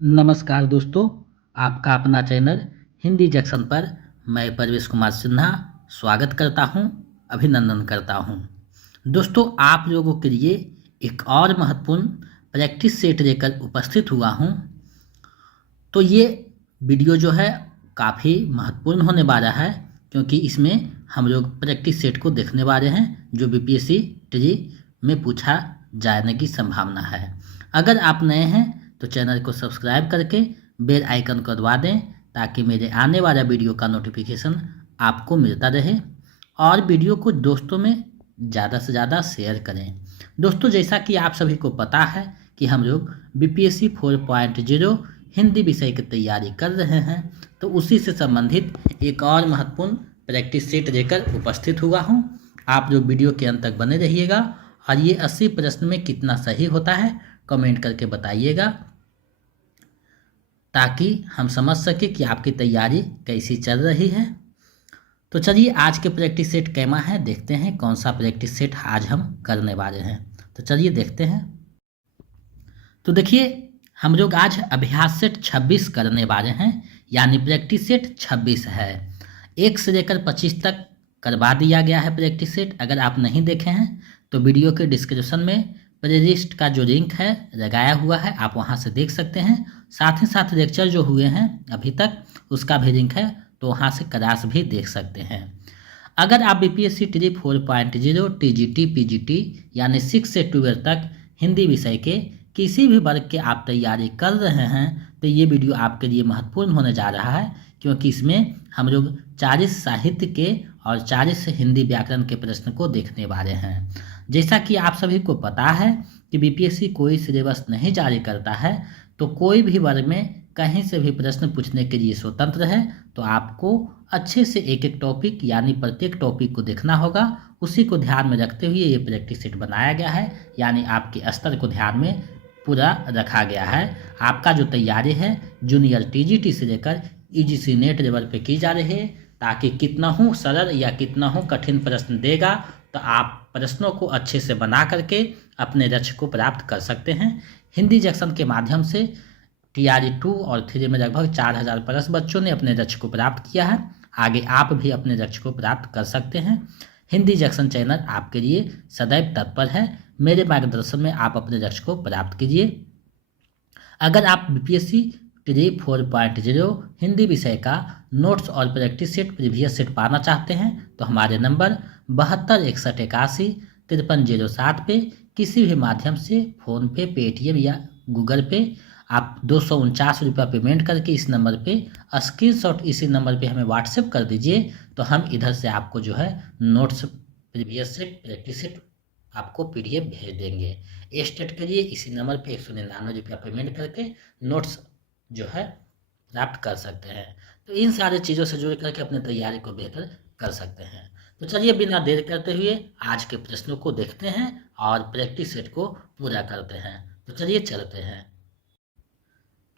नमस्कार दोस्तों, आपका अपना चैनल हिंदी जंक्शन पर मैं परवेश कुमार सिन्हा स्वागत करता हूं, अभिनंदन करता हूं। दोस्तों, आप लोगों के लिए एक और महत्वपूर्ण प्रैक्टिस सेट लेकर उपस्थित हुआ हूं। तो ये वीडियो जो है काफ़ी महत्वपूर्ण होने वाला है, क्योंकि इसमें हम लोग प्रैक्टिस सेट को देखने वाले हैं जो बीपीएससी ट्री में पूछा जाने की संभावना है। अगर आप नए हैं तो चैनल को सब्सक्राइब करके बेल आइकन को दबा दें ताकि मेरे आने वाला वीडियो का नोटिफिकेशन आपको मिलता रहे, और वीडियो को दोस्तों में ज़्यादा से ज़्यादा शेयर करें। दोस्तों, जैसा कि आप सभी को पता है कि हम लोग बीपीएससी 4.0 हिंदी विषय की तैयारी कर रहे हैं, तो उसी से संबंधित एक और महत्वपूर्ण प्रैक्टिस सेट लेकर उपस्थित हुआ हूं। आप लोग वीडियो के अंत तक बने रहिएगा और ये 80 प्रश्न में कितना सही होता है कमेंट करके बताइएगा, ताकि हम समझ सके कि आपकी तैयारी कैसी चल रही है। तो चलिए, आज के प्रैक्टिस सेट कैमा है, देखते हैं कौन सा प्रैक्टिस सेट आज हम करने वाले हैं। तो चलिए देखते हैं। तो देखिए, हम लोग आज अभ्यास सेट 26 करने वाले हैं, यानी प्रैक्टिस सेट 26 है। 1 से लेकर 25 तक करवा दिया गया है प्रैक्टिस सेट। अगर आप नहीं देखे हैं तो वीडियो के डिस्क्रिप्शन में प्लेलिस्ट का जो लिंक है लगाया हुआ है, आप वहां से देख सकते हैं। साथ ही साथ लेक्चर जो हुए हैं अभी तक उसका भी लिंक है, तो वहाँ से क्लास भी देख सकते हैं। अगर आप बीपीएससी ट्री 4.0 टीजीटी पीजीटी यानी 6 से 12 तक हिंदी विषय के किसी भी वर्ग के आप तैयारी कर रहे हैं तो ये वीडियो आपके लिए महत्वपूर्ण होने जा रहा है, क्योंकि इसमें हम लोग 40 साहित्य के और 40 हिंदी व्याकरण के प्रश्न को देखने वाले हैं। जैसा कि आप सभी को पता है कि बीपीएससी कोई सिलेबस नहीं जारी करता है, तो कोई भी वर्ग में कहीं से भी प्रश्न पूछने के लिए स्वतंत्र है। तो आपको अच्छे से एक एक टॉपिक यानी प्रत्येक टॉपिक को देखना होगा। उसी को ध्यान में रखते हुए ये प्रैक्टिस सेट बनाया गया है, यानी आपके स्तर को ध्यान में पूरा रखा गया है। आपका जो तैयारी है जूनियर टीजीटी से लेकर यूजीसी नेट लेवल पे की जा रही है, ताकि कितना हो सरल या कितना हो कठिन प्रश्न देगा तो आप प्रश्नों को अच्छे से बना करके अपने लक्ष्य को प्राप्त कर सकते हैं। हिंदी जंक्शन के माध्यम से टीआरई 2 और 3 में लगभग 4000 प्लस बच्चों ने अपने लक्ष्य को प्राप्त किया है। आगे आप भी अपने लक्ष्य को प्राप्त कर सकते हैं। हिंदी जंक्शन चैनल आपके लिए सदैव तत्पर है। मेरे मार्गदर्शन में आप अपने लक्ष्य को प्राप्त कीजिए। अगर आप बीपीएससी ट्री 4.0 हिंदी विषय का नोट्स और प्रैक्टिस सेट प्रीवियस सेट पाना चाहते हैं तो हमारे नंबर 72 61 81 5307 पे किसी भी माध्यम से फ़ोन पे, पेटीएम या गूगल पे आप 249 रुपया पेमेंट करके इस नंबर पे स्क्रीनशॉट इसी नंबर पे हमें व्हाट्सएप कर दीजिए, तो हम इधर से आपको जो है notes, previous set, practice set आपको पीडीएफ भेज देंगे। स्टेट के लिए इसी नंबर पे 199 रुपया पेमेंट करके नोट्स जो है प्राप्त कर सकते हैं। तो इन सारे चीज़ों से जुड़ करके अपनी तैयारी को बेहतर कर सकते हैं। तो चलिए, बिना देर करते हुए आज के प्रश्नों को देखते हैं और प्रैक्टिस सेट को पूरा करते हैं। तो चलिए चलते हैं।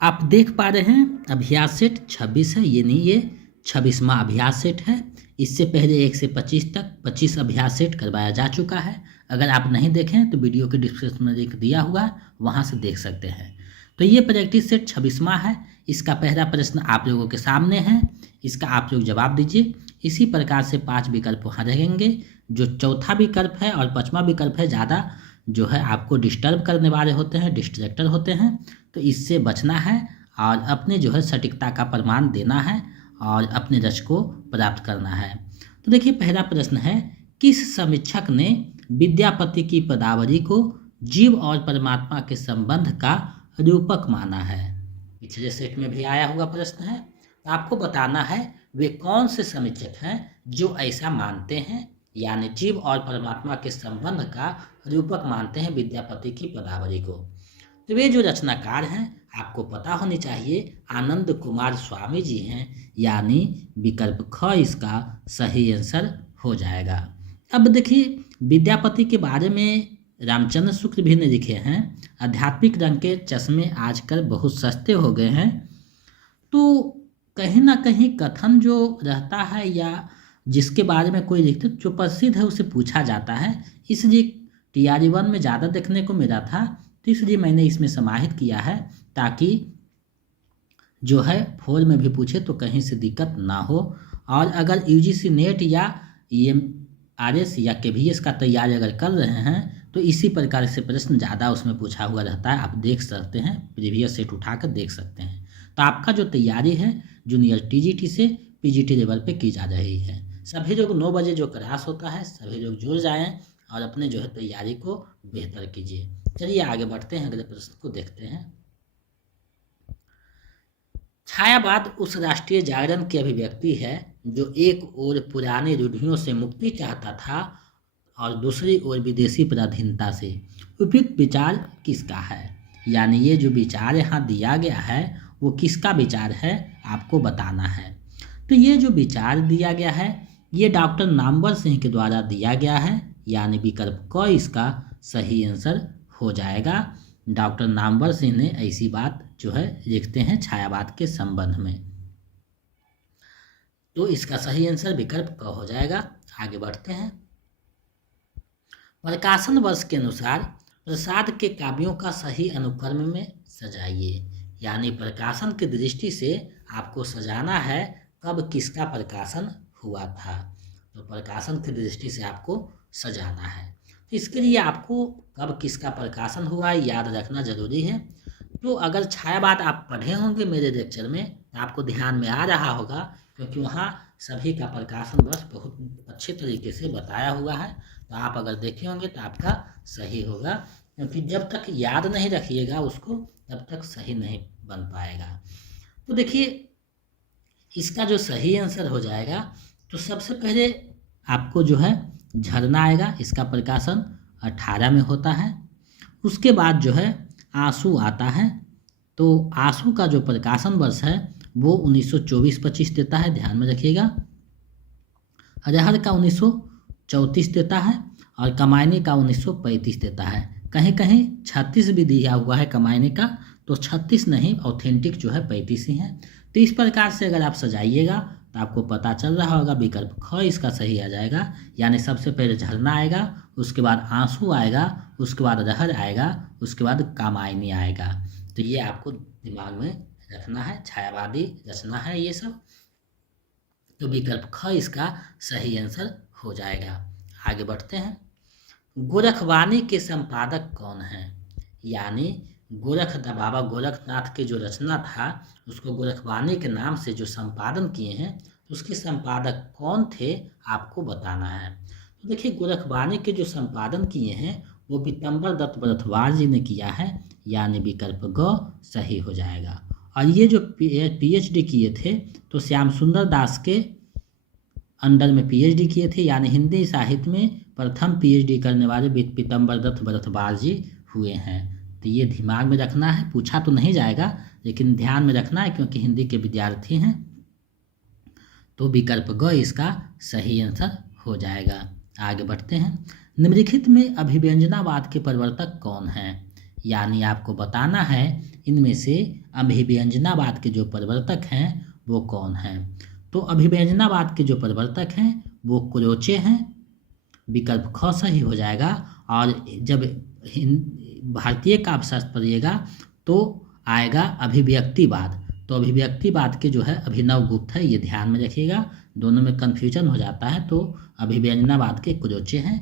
आप देख पा रहे हैं अभ्यास सेट 26 है, ये नहीं, ये 26वां अभ्यास सेट है। इससे पहले 1 से 25 तक 25 अभ्यास सेट करवाया जा चुका है। अगर आप नहीं देखें तो वीडियो के डिस्क्रिप्शन में लिंक दिया हुआ है, वहाँ से देख सकते हैं। तो ये प्रैक्टिस सेट 26वां है। इसका पहला प्रश्न आप लोगों के सामने है, इसका आप लोग जवाब दीजिए। इसी प्रकार से 5 विकल्प वहाँ रहेंगे। जो चौथा विकल्प है और 5वां विकल्प है, ज़्यादा जो है आपको डिस्टर्ब करने वाले होते हैं, डिस्ट्रैक्टर होते हैं, तो इससे बचना है और अपने जो है सटीकता का प्रमाण देना है और अपने लक्ष्य को प्राप्त करना है। तो देखिए, पहला प्रश्न है, किस समीक्षक ने विद्यापति की पदावली को जीव और परमात्मा के संबंध का रूपक माना है? पिछले सेट में भी आया हुआ प्रश्न है। तो आपको बताना है वे कौन से समीक्षक हैं जो ऐसा मानते हैं, यानी जीव और परमात्मा के संबंध का रूपक मानते हैं विद्यापति की पदावली को। तो वे जो रचनाकार हैं आपको पता होनी चाहिए, आनंद कुमार स्वामी जी हैं, यानी विकल्प ख इसका सही आंसर हो जाएगा। अब देखिए, विद्यापति के बारे में रामचंद्र शुक्ल भी ने लिखे हैं, आध्यात्मिक रंग के चश्मे आजकल बहुत सस्ते हो गए हैं। तो कहीं ना कहीं कथन जो रहता है या जिसके बारे में कोई लिखते जो प्रसिद्ध है उसे पूछा जाता है, इसलिए टीआरई 1 में ज़्यादा देखने को मिला था, तो इसलिए मैंने इसमें समाहित किया है ताकि जो है 4 में भी पूछे तो कहीं से दिक्कत ना हो। और अगर यूजीसी नेट या ईएमआरएस या केवीएस का तैयारी अगर कर रहे हैं तो इसी प्रकार से प्रश्न ज़्यादा उसमें पूछा हुआ रहता है, आप देख सकते हैं, प्रीवियस सेट उठाकर देख सकते हैं। तो आपका जो तैयारी है जूनियर टीजीटी से पीजीटी लेवल पे की जा रही है। सभी लोग 9 बजे जो क्लास होता है सभी लोग जुड़ जाएं और अपने जो है तैयारी को बेहतर कीजिए। चलिए आगे बढ़ते हैं, अगले प्रश्न को देखते हैं। छायावाद उस राष्ट्रीय जागरण की अभिव्यक्ति है जो एक ओर पुरानी रूढ़ियों से मुक्ति चाहता था और दूसरी ओर विदेशी पराधीनता से। उपयुक्त विचार किसका है? यानी ये जो विचार यहाँ दिया गया है वो किसका विचार है आपको बताना है। तो ये जो विचार दिया गया है ये डॉक्टर नामवर सिंह के द्वारा दिया गया है, यानी विकल्प क इसका सही आंसर हो जाएगा। डॉक्टर नामवर सिंह ने ऐसी बात जो है लिखते हैं छायावाद के संबंध में, तो इसका सही आंसर विकल्प क हो जाएगा। आगे बढ़ते हैं। प्रकाशन वर्ष के अनुसार प्रसाद के काव्यों का सही अनुक्रम में सजाइए। यानी प्रकाशन की दृष्टि से आपको सजाना है कब किसका प्रकाशन हुआ था, तो प्रकाशन की दृष्टि से आपको सजाना है। तो इसके लिए आपको कब किसका प्रकाशन हुआ याद रखना जरूरी है। तो अगर छायावाद आप पढ़े होंगे मेरे लेक्चर में तो आपको ध्यान में आ रहा होगा, क्योंकि वहाँ सभी का प्रकाशन वर्ष बहुत अच्छे तरीके से बताया हुआ है। तो आप अगर देखे होंगे तो आपका सही होगा, क्योंकि जब तक याद नहीं रखिएगा उसको तब तक सही नहीं बन पाएगा। तो देखिए इसका जो सही आंसर हो जाएगा, तो सबसे पहले आपको जो है झरना आएगा, इसका प्रकाशन 18 में होता है। उसके बाद जो है आंसू आता है, तो आंसू का जो प्रकाशन वर्ष है वो 1924-25 देता है, ध्यान में रखिएगा। अजहर का 1934 देता है और कमायनी का 1935 देता है। कहीं कहीं 36 भी दिया हुआ है कमायनी का, तो 36 नहीं, ऑथेंटिक जो है 35 ही है। तो इस प्रकार से अगर आप सजाइएगा तो आपको पता चल रहा होगा विकल्प ख इसका सही आ जाएगा। यानी सबसे पहले झरना आएगा, उसके बाद आंसू आएगा, उसके बाद अजहर आएगा, उसके बाद कामायनी आएगा। तो ये आपको दिमाग में रखना है, छायावादी रचना है ये सब। तो विकल्प ख इसका सही आंसर हो जाएगा। आगे बढ़ते हैं। गोरखवाणी के संपादक कौन हैं? यानी बाबा गोरखनाथ की जो रचना था उसको गोरखवाणी के नाम से जो संपादन किए हैं उसके संपादक कौन थे आपको बताना है। तो देखिए गोरखवाणी के जो संपादन किए हैं वो पीतम्बर दत्त भरद्वाज जी ने किया है, यानी विकल्प ग सही हो जाएगा। और ये जो पीएचडी किए थे तो श्याम सुंदर दास के अंडर में पीएचडी किए थे, यानी हिंदी साहित्य में प्रथम पीएचडी करने वाले पीतम्बर दत्त भरद्वाज जी हुए हैं। तो ये दिमाग में रखना है, पूछा तो नहीं जाएगा लेकिन ध्यान में रखना है क्योंकि हिंदी के विद्यार्थी हैं। तो विकल्प ग इसका सही आंसर हो जाएगा। आगे बढ़ते हैं। निम्नलिखित में अभिव्यंजनावाद के प्रवर्तक कौन हैं? यानी आपको बताना है इनमें से अभिव्यंजनावाद के जो प्रवर्तक हैं वो कौन हैं। तो अभिव्यंजनावाद के जो प्रवर्तक हैं वो क्रोचे हैं, विकल्प ख सही हो जाएगा। और जब भारतीय काव्यशास्त्र पढ़िएगा तो आएगा अभिव्यक्तिवाद, तो अभिव्यक्तिवाद के जो है अभिनव गुप्त है, ये ध्यान में रखिएगा, दोनों में कन्फ्यूजन हो जाता है। तो अभिव्यंजनावाद के क्रोचे हैं।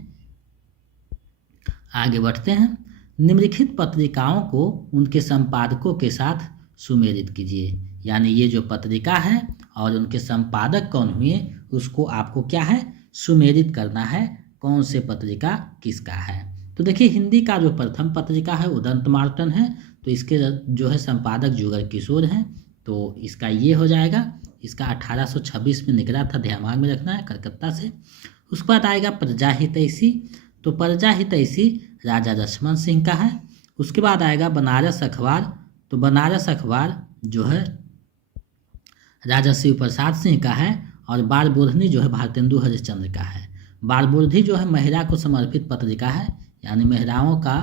आगे बढ़ते हैं। निम्नलिखित पत्रिकाओं को उनके संपादकों के साथ सुमेलित कीजिए। यानी ये जो पत्रिका है और उनके संपादक कौन हुए उसको आपको क्या है सुमेलित करना है, कौन से पत्रिका किसका है। तो देखिए हिंदी का जो प्रथम पत्रिका है उदंत मार्तन है, तो इसके जो है संपादक जुगर किशोर हैं, तो इसका ये हो जाएगा। इसका 1826 में निकला था, ध्यान में रखना है, कलकत्ता से। उसके बाद आएगा प्रजा हितैषी, तो प्रजा हितैषी राजा लक्ष्मण सिंह का है। उसके बाद आएगा बनारस अखबार, तो बनारस अखबार जो है राजा शिव प्रसाद सिंह का है। और बारबोधनी जो है भारतेंदु हरिश्चंद्र का है। बारबोधनी जो है महिला को समर्पित पत्रिका है, यानी महिलाओं का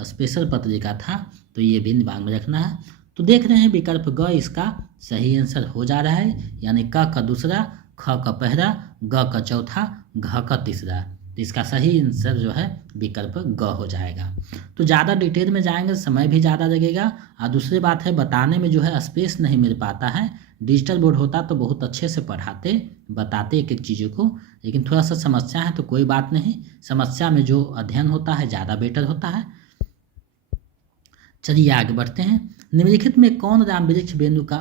स्पेशल पत्रिका था, तो ये भी दिमाग में रखना है। तो देख रहे हैं विकल्प ग इसका सही आंसर हो जा रहा है, यानी क का दूसरा, ख का पहला, ग का चौथा, घ का तीसरा। तो इसका सही आंसर जो है विकल्प ग हो जाएगा। तो ज़्यादा डिटेल में जाएंगे, समय भी ज़्यादा लगेगा, और दूसरी बात है बताने में जो है स्पेस नहीं मिल पाता है। डिजिटल बोर्ड होता तो बहुत अच्छे से पढ़ाते, बताते एक एक चीज़ों को, लेकिन थोड़ा सा समस्या है तो कोई बात नहीं, समस्या में जो अध्ययन होता है ज़्यादा बेटर होता है। चलिए आगे बढ़ते हैं। निम्नलिखित में कौन राम वृक्ष बिंदु का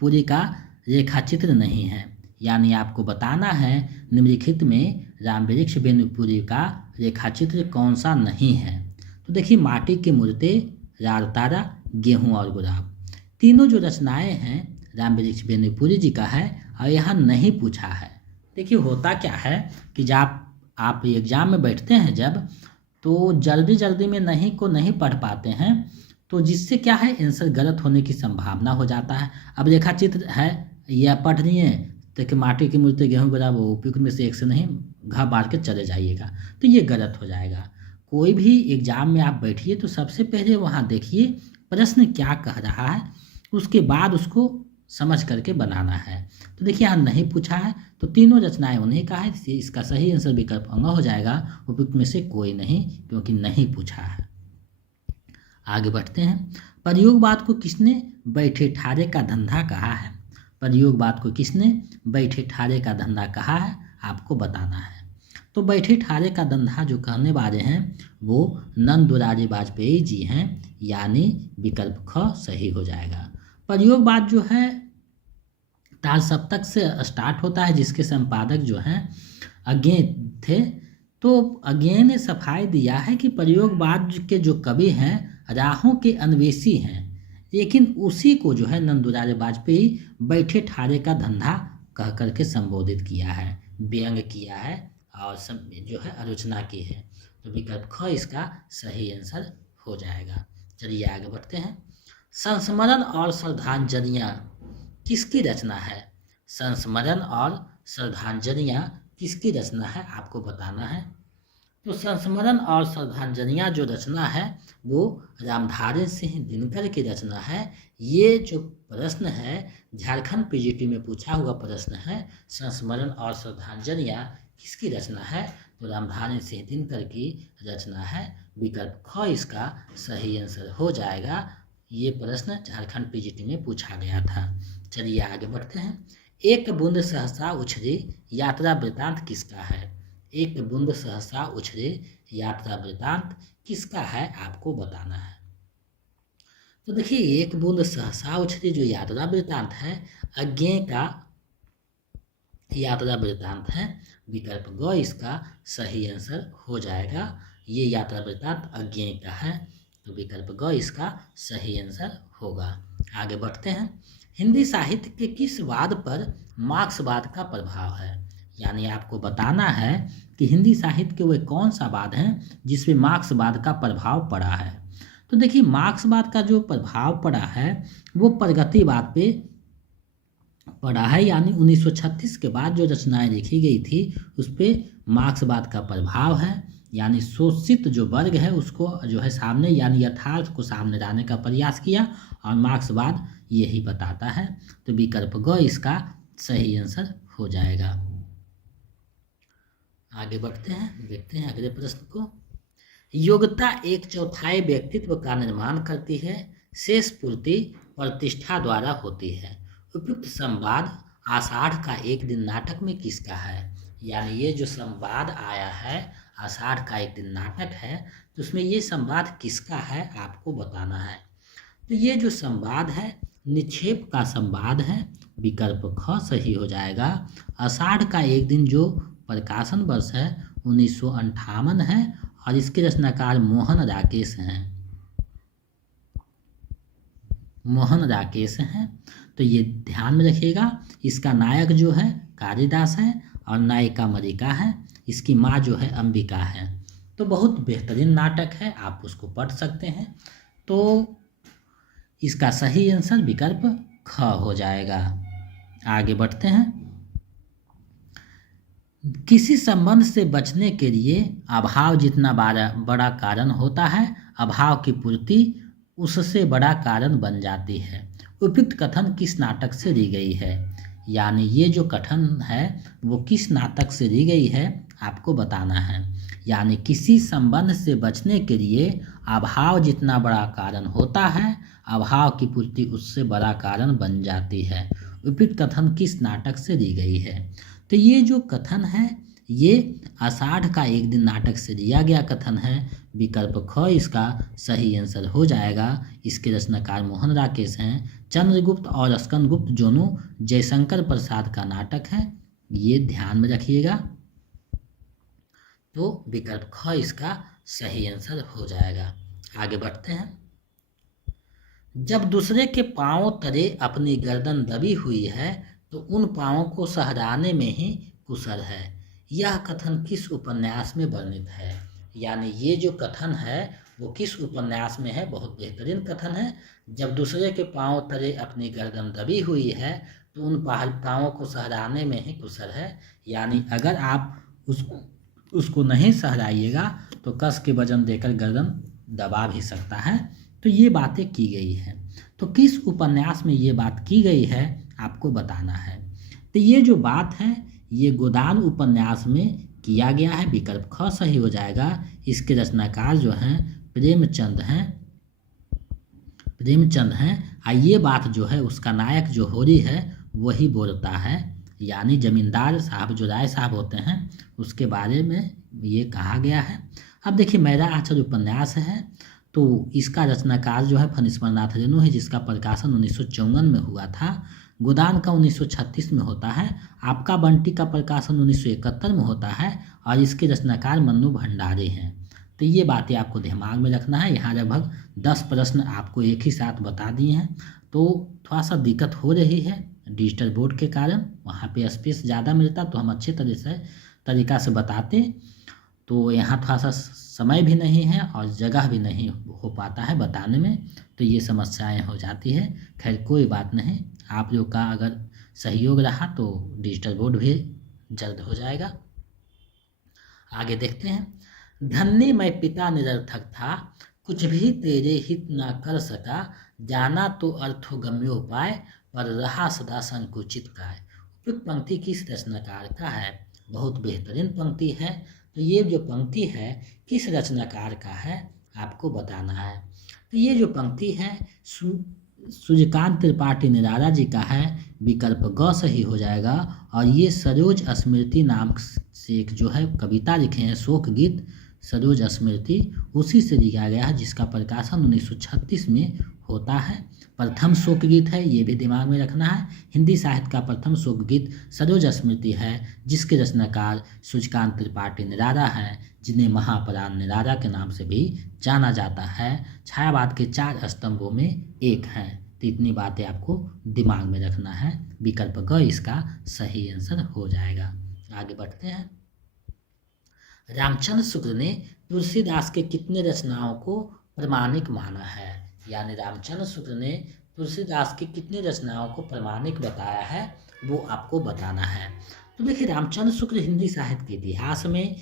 पूरी का रेखाचित्र नहीं है? यानी आपको बताना है निम्नलिखित में राम वृक्ष बिंदु पूरी का रेखाचित्र कौन सा नहीं है। तो देखिए माटी की मूर्तें, रार तारा, गेहूं और गुलाब, तीनों जो रचनाएं हैं राम वृक्ष बिंदु पुरी जी का है और यहाँ नहीं पूछा है। देखिए होता क्या है कि जब आप एग्जाम में बैठते हैं जब, तो जल्दी जल्दी में नहीं को नहीं पढ़ पाते हैं, तो जिससे क्या है आंसर गलत होने की संभावना हो जाता है। अब रेखाचित्र है या पढ़ रही है तो माटी की मूर्ति गेहूं गुलाब, वो उपयुक्त में से एक से नहीं घा मार के चले जाइएगा, तो ये गलत हो जाएगा। कोई भी एग्जाम में आप बैठिए तो सबसे पहले वहाँ देखिए प्रश्न क्या कह रहा है, उसके बाद उसको समझ करके बनाना है। तो देखिए यहाँ नहीं पूछा है, तो तीनों रचनाएं उन्हीं का है, इसका सही आंसर विकल्प अंग हो जाएगा, उपयुक्त में से कोई नहीं, क्योंकि नहीं पूछा है। आगे बढ़ते हैं। प्रयोगवाद को किसने बैठे ठारे का धंधा कहा है? प्रयोगवाद को किसने बैठे ठारे का धंधा कहा है, आपको बताना है। तो बैठे ठारे का धंधा जो कहने वाले हैं वो नंद दुलारी वाजपेयी जी हैं, यानी विकल्प ख सही हो जाएगा। प्रयोगवाद जो है ताल सप्तक से स्टार्ट होता है, जिसके संपादक जो हैं अज्ञे थे। तो अज्ञे ने सफाई दिया है कि प्रयोगवाद के जो कवि हैं राहों के अन्वेषी हैं, लेकिन उसी को जो है नंद दुलारी वाजपेयी बैठे ठारे का धंधा कह करके संबोधित किया है, व्यंग किया है और सब जो है आलोचना की है। तो विकल्प ख इसका सही आंसर हो जाएगा। चलिए आगे बढ़ते हैं। संस्मरण और श्रद्धांजलियाँ किसकी रचना है? संस्मरण और श्रद्धांजलियाँ किसकी रचना है, आपको बताना है। तो संस्मरण और श्रद्धांजलियाँ जो रचना है वो रामधारी सिंह दिनकर की रचना है। ये जो प्रश्न है झारखंड पीजीटी में पूछा हुआ प्रश्न है, संस्मरण और श्रद्धांजलियाँ किसकी रचना है, तो रामधारी सिंह दिनकर की रचना है। विकल्प ख इसका सही आंसर हो जाएगा। ये प्रश्न झारखंड पीजीटी में पूछा गया था। चलिए आगे बढ़ते हैं। एक बूंद सहसा उछले यात्रा वृतांत किसका है? एक बूंद सहसा उछले यात्रा वृतांत किसका है, आपको बताना है। तो देखिए एक बूंद सहसा उछले जो यात्रा वृतांत है अज्ञे का यात्रा वृतांत है। विकल्प ग इसका सही आंसर हो जाएगा। ये यात्रा वृतांत अज्ञे का है, तो विकल्प ग इसका सही आंसर होगा। आगे बढ़ते हैं। हिंदी साहित्य के किस वाद पर मार्क्सवाद का प्रभाव है? यानी आपको बताना है कि हिंदी साहित्य के वे कौन सा वाद हैं जिसमें मार्क्सवाद का प्रभाव पड़ा है। तो देखिए मार्क्सवाद का जो प्रभाव पड़ा है वो प्रगतिवाद पे पड़ा है, यानी 1936 के बाद जो रचनाएं लिखी गई थी उस पर मार्क्सवाद का प्रभाव है। यानी शोषित जो वर्ग है उसको जो है सामने, यानी यथार्थ को सामने लाने का प्रयास किया, और मार्क्सवाद यही बताता है। तो विकल्प ग इसका सही आंसर हो जाएगा। आगे बढ़ते हैं, देखते हैं अगले प्रश्न को। योग्यता 1/4 व्यक्तित्व का निर्माण करती है, शेष पूर्ति प्रतिष्ठा द्वारा होती है। उपयुक्त संवाद आषाढ़ का एक दिन नाटक में किसका है? यानी ये जो संवाद आया है आषाढ़ का एक दिन नाटक है, तो उसमें ये संवाद किसका है, आपको बताना है। तो ये जो संवाद है निक्षेप का संवाद है। विकल्प ख सही हो जाएगा। आषाढ़ का एक दिन जो प्रकाशन वर्ष है 1958 है, और इसके रचनाकार मोहन राकेश हैं। मोहन राकेश हैं, तो ये ध्यान में रखिएगा। इसका नायक जो है कालिदास है और नायिका मलिका है। इसकी माँ जो है अंबिका है। तो बहुत बेहतरीन नाटक है, आप उसको पढ़ सकते हैं। तो इसका सही आंसर विकल्प ख हो जाएगा। आगे बढ़ते हैं। किसी संबंध से बचने के लिए अभाव जितना बड़ा कारण होता है, अभाव की पूर्ति उससे बड़ा कारण बन जाती है। उपयुक्त कथन किस नाटक से ली गई है? यानी ये जो कथन है वो किस नाटक से दी गई है आपको बताना है। यानी किसी संबंध से बचने के लिए अभाव जितना बड़ा कारण होता है, अभाव की पूर्ति उससे बड़ा कारण बन जाती है। उपयुक्त कथन किस नाटक से दी गई है? तो ये जो कथन है ये आषाढ़ का एक दिन नाटक से दिया गया कथन है। विकल्प ख इसका सही आंसर हो जाएगा। इसके रचनाकार मोहन राकेश हैं। चंद्रगुप्त और स्कंदगुप्त दोनों जयशंकर प्रसाद का नाटक है, ये ध्यान में रखिएगा। तो विकल्प ख इसका सही आंसर हो जाएगा। आगे बढ़ते हैं। जब दूसरे के पांवों तले अपनी गर्दन दबी हुई है तो उन पांवों को सहराने में ही कुशल है। यह कथन किस उपन्यास में वर्णित है? यानी ये जो कथन है वो किस उपन्यास में है? बहुत बेहतरीन कथन है। जब दूसरे के पांव तले अपनी गर्दन दबी हुई है तो उन पांवों को सहराने में ही कुशल है। यानी अगर आप उसको नहीं सहराइएगा तो कस के वजन देकर गर्दन दबा भी सकता है। तो ये बातें की गई है। तो किस उपन्यास में ये बात की गई है आपको बताना है। तो ये जो बात है ये गोदान उपन्यास में किया गया है। विकल्प ख सही हो जाएगा। इसके रचनाकार जो हैं प्रेमचंद हैं। ये बात जो है उसका नायक जो होरी है वही बोलता है। यानी जमींदार साहब जो राय साहब होते हैं उसके बारे में ये कहा गया है। अब देखिए मेरा आचर उपन्यास है तो इसका रचनाकार जो है फणीश्वरनाथ रेणु है, जिसका प्रकाशन 1954 में हुआ था। गोदान का 1936 में होता है। आपका बंटी का प्रकाशन 1971 में होता है और इसके रचनाकार मन्नू भंडारी हैं। तो ये बातें आपको दिमाग में रखना है। यहाँ लगभग 10 प्रश्न आपको एक ही साथ बता दिए हैं। तो थोड़ा सा दिक्कत हो रही है डिजिटल बोर्ड के कारण, वहाँ पे स्पेस ज़्यादा मिलता तो हम अच्छे तरीका से बताते। तो यहाँ थोड़ा सा समय भी नहीं है और जगह भी नहीं हो पाता है बताने में, तो ये समस्याएं हो जाती है। खैर कोई बात नहीं, आप लोग का अगर सहयोग रहा तो डिजिटल बोर्ड भी जल्द हो जाएगा। आगे देखते हैं। धन्य मैं पिता निरर्थक था, कुछ भी तेरे हित ना कर सका, जाना तो अर्थोगम्योपाय, पर रहा सदा संकुचित काय। उपयुक्त पंक्ति किस रचनाकार का है? बहुत बेहतरीन पंक्ति है। तो ये जो पंक्ति है किस रचनाकार का है आपको बताना है। तो ये जो पंक्ति है सूर्यकांत त्रिपाठी निराला जी का है। विकल्प ग सही हो जाएगा। और ये सरोज स्मृति नाम से एक जो है कविता लिखे हैं, शोक गीत सरोज स्मृति, उसी से लिखा गया है, जिसका प्रकाशन 1936 में होता है। प्रथम शोक गीत है, ये भी दिमाग में रखना है। हिंदी साहित्य का प्रथम शोक गीत सरोज स्मृति है, जिसके रचनाकार सूर्यकांत त्रिपाठी निराला हैं, जिन्हें महाप्राण निराला के नाम से भी जाना जाता है। छायावाद के 4 स्तंभों में एक हैं। तो इतनी बातें आपको दिमाग में रखना है। विकल्प ग इसका सही आंसर हो जाएगा। आगे बढ़ते हैं। रामचंद्र शुक्ल ने तुलसीदास के कितने रचनाओं को प्रमाणिक माना है? यानी रामचंद्र शुक्ल ने तुलसीदास की कितनी रचनाओं को प्रमाणिक बताया है वो आपको बताना है। तो देखिए रामचंद्र शुक्ल हिंदी साहित्य के इतिहास में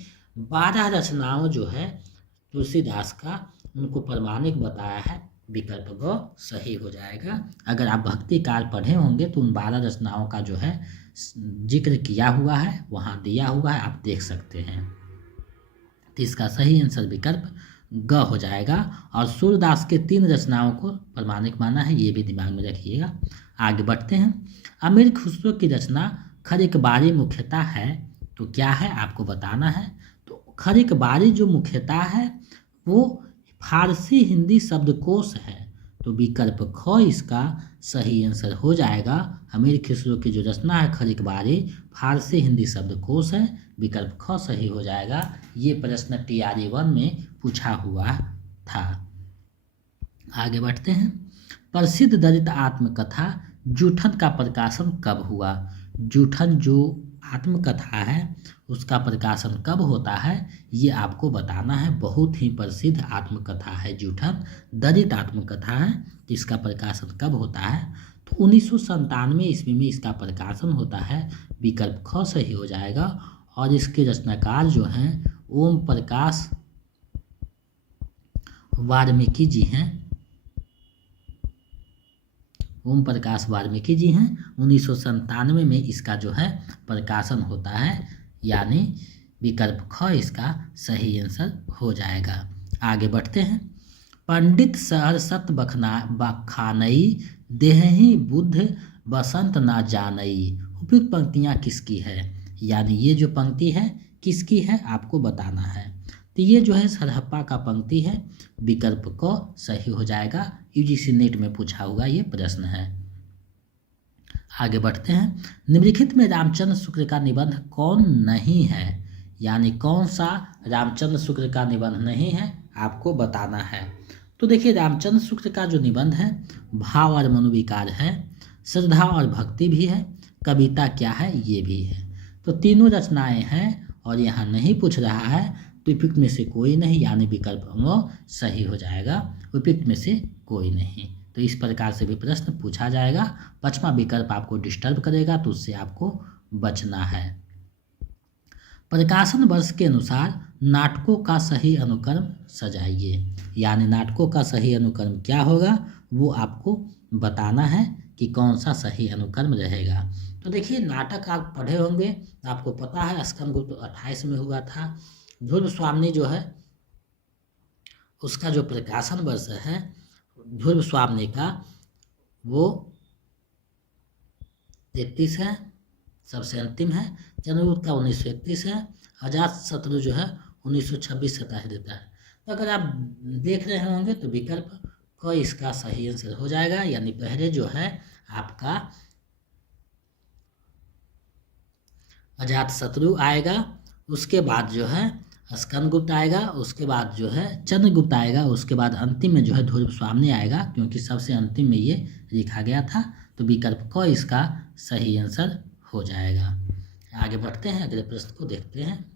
12 रचनाओं जो है तुलसीदास का उनको प्रमाणिक बताया है। विकल्प ग सही हो जाएगा। अगर आप भक्ति काल पढ़े होंगे तो उन 12 रचनाओं का जो है जिक्र किया हुआ है, वहाँ दिया हुआ है, आप देख सकते हैं। तो इसका सही आंसर विकल्प ग हो जाएगा। और सूरदास के 3 रचनाओं को प्रमाणिक माना है, ये भी दिमाग में रखिएगा। आगे बढ़ते हैं। अमीर खुसरो की रचना खर-ए-बारी मुख्यतः है तो क्या है आपको बताना है। तो खर-ए-बारी जो मुख्यतः है वो फारसी हिंदी शब्दकोश है। तो विकल्प ख इसका सही आंसर हो जाएगा। अमीर खुसरो की जो रचना है खर-ए-बारी फारसी हिंदी शब्दकोश है। विकल्प ख सही हो जाएगा। ये प्रश्न TRE 1 में पूछा हुआ था। आगे बढ़ते हैं। प्रसिद्ध दलित आत्मकथा जूठन का प्रकाशन कब हुआ? जूठन जो आत्मकथा है उसका प्रकाशन कब होता है ये आपको बताना है। बहुत ही प्रसिद्ध आत्मकथा है जूठन, दलित आत्मकथा है। तो इसका प्रकाशन कब होता है? तो 1997 ईस्वी में इसका प्रकाशन होता है। विकल्प ख सही हो जाएगा। और इसके रचनाकार जो हैं ओम प्रकाश वाल्मीकि जी हैं। ओम प्रकाश वाल्मीकि जी हैं। 1997 में इसका जो है प्रकाशन होता है, यानी विकल्प ख इसका सही आंसर हो जाएगा। आगे बढ़ते हैं। पंडित सहर्षत बखानई देहहि बुद्ध बसंत ना जानई। उपयुक्त पंक्तियाँ किसकी है, यानी ये जो पंक्ति है किसकी है आपको बताना है। तो ये जो है सरहप्पा का पंक्ति है, विकल्प क सही हो जाएगा। यूजीसी नेट में पूछा हुआ ये प्रश्न है। आगे बढ़ते हैं। निम्नलिखित में रामचंद्र शुक्ल का निबंध कौन नहीं है, यानी कौन सा रामचंद्र शुक्ल का निबंध नहीं है आपको बताना है। तो देखिए रामचंद्र शुक्ल का जो निबंध है भाव और मनोविकार है, श्रद्धा और भक्ति भी है, कविता क्या है ये भी है। तो तीनों रचनाएं हैं और यहाँ नहीं पूछ रहा है, तो उपयुक्त में से कोई नहीं, यानी विकल्प वो सही हो जाएगा। उपयुक्त में से कोई नहीं, तो इस प्रकार से भी प्रश्न पूछा जाएगा। पांचवा विकल्प आपको डिस्टर्ब करेगा, तो उससे आपको बचना है। प्रकाशन वर्ष के अनुसार नाटकों का सही अनुक्रम सजाइए, यानी नाटकों का सही अनुक्रम क्या होगा वो आपको बताना है कि कौन सा सही अनुक्रम रहेगा। तो देखिए नाटक आप पढ़े होंगे, आपको पता है स्कंदगुप्त 28 में हुआ था। ध्रुव स्वामिनी जो है उसका जो प्रकाशन वर्ष है ध्रुव स्वामिनी का वो 33 है, सबसे अंतिम है। चंद्रगुप्त का 1931 है। अजातशत्रु जो है 1926-27 देता है। तो अगर आप देख रहे होंगे तो विकल्प क इसका सही आंसर हो जाएगा, यानी पहले जो है आपका अजातशत्रु आएगा, उसके बाद जो है स्कंदगुप्त आएगा, उसके बाद जो है चंद्रगुप्त आएगा, उसके बाद अंतिम में जो है ध्रुव स्वामिनी आएगा, क्योंकि सबसे अंतिम में ये लिखा गया था। तो विकल्प क इसका सही आंसर हो जाएगा। आगे बढ़ते हैं, अगले प्रश्न को देखते हैं।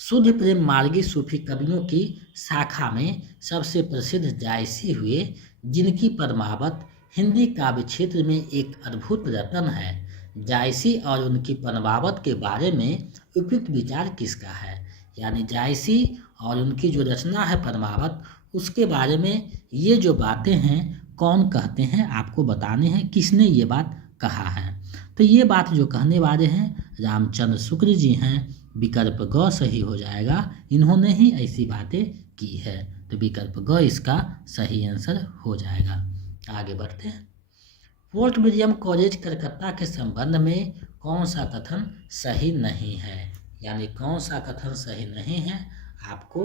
शुद्ध प्रेम मार्गी सूफी कवियों की शाखा में सबसे प्रसिद्ध जायसी हुए, जिनकी पद्मावत हिंदी काव्य क्षेत्र में एक अद्भुत रत्न है। जायसी और उनकी पद्मावत के बारे में उपयुक्त विचार किसका है, यानी जायसी और उनकी जो रचना है पद्मावत उसके बारे में ये जो बातें हैं कौन कहते हैं आपको बताने हैं, किसने ये बात कहा है। तो ये बात जो कहने वाले हैं रामचंद्र शुक्ल जी हैं। विकल्प ग सही हो जाएगा, इन्होंने ही ऐसी बातें की है। तो विकल्प ग इसका सही आंसर हो जाएगा। आगे बढ़ते हैं। फोर्ट विलियम कॉलेज कलकत्ता के संबंध में कौन सा कथन सही नहीं है, यानी कौन सा कथन सही नहीं है आपको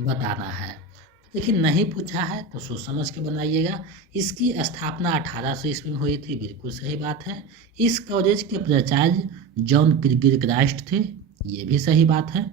बताना है। देखिए नहीं पूछा है तो सोच समझ के बनाइएगा। इसकी स्थापना 1800 ईस्वी में हुई थी, बिल्कुल सही बात है। इस कॉलेज के प्राचार्य जॉन गिलक्राइस्ट थे, ये भी सही बात है।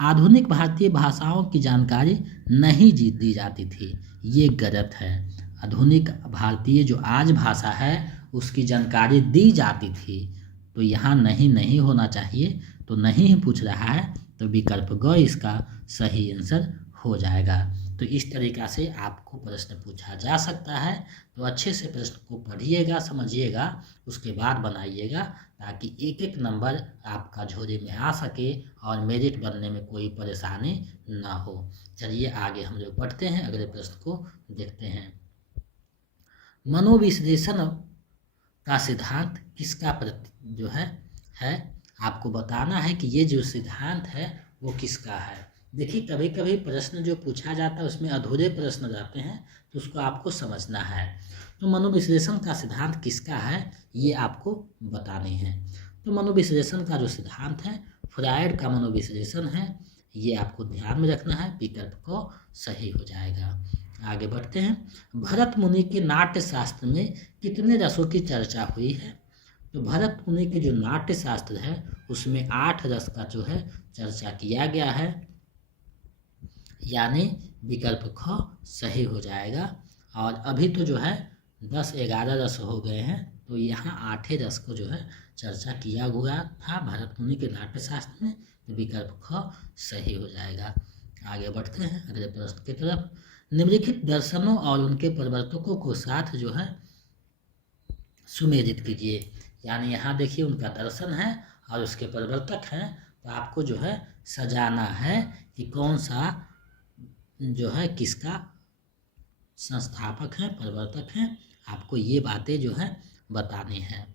आधुनिक भारतीय भाषाओं की जानकारी नहीं दी जाती थी, ये गलत है। आधुनिक भारतीय जो आज भाषा है उसकी जानकारी दी जाती थी, तो यहाँ नहीं होना चाहिए, तो नहीं ही पूछ रहा है, तो विकल्प ग इसका सही आंसर हो जाएगा। तो इस तरीक़ा से आपको प्रश्न पूछा जा सकता है। तो अच्छे से प्रश्न को पढ़िएगा, समझिएगा, उसके बाद बनाइएगा, ताकि एक एक नंबर आपका झोले में आ सके और मेरिट बनने में कोई परेशानी ना हो। चलिए आगे हम लोग पढ़ते हैं, अगले प्रश्न को देखते हैं। मनोविश्लेषण का सिद्धांत किसका जो है आपको बताना है कि ये जो सिद्धांत है वो किसका है। देखिए कभी कभी प्रश्न जो पूछा जाता है उसमें अधूरे प्रश्न रहते हैं, तो उसको आपको समझना है। तो मनोविश्लेषण का सिद्धांत किसका है ये आपको बताने हैं। तो मनोविश्लेषण का जो सिद्धांत है फ्रायड का मनोविश्लेषण है, ये आपको ध्यान में रखना है। विकल्प को सही हो जाएगा। आगे बढ़ते हैं। भरत मुनि के नाट्य शास्त्र में कितने रसों की चर्चा हुई है। तो भरत मुनि के जो नाट्य शास्त्र है उसमें 8 रस का जो है चर्चा किया गया है, यानी विकल्प ख सही हो जाएगा। और अभी तो जो है 10-11 रस हो गए हैं, तो यहाँ 8 रस को जो है चर्चा किया हुआ था भरत मुनि के नाट्य शास्त्र में, तो विकल्प ख सही हो जाएगा। आगे बढ़ते हैं अगले प्रश्न की तरफ। निम्नलिखित दर्शनों और उनके प्रवर्तकों को साथ जो है सुमेलित कीजिए, यानी यहाँ देखिए उनका दर्शन है और उसके प्रवर्तक हैं, तो आपको जो है सजाना है कि कौन सा जो है किसका संस्थापक हैं, प्रवर्तक हैं, आपको ये बातें जो है बतानी है।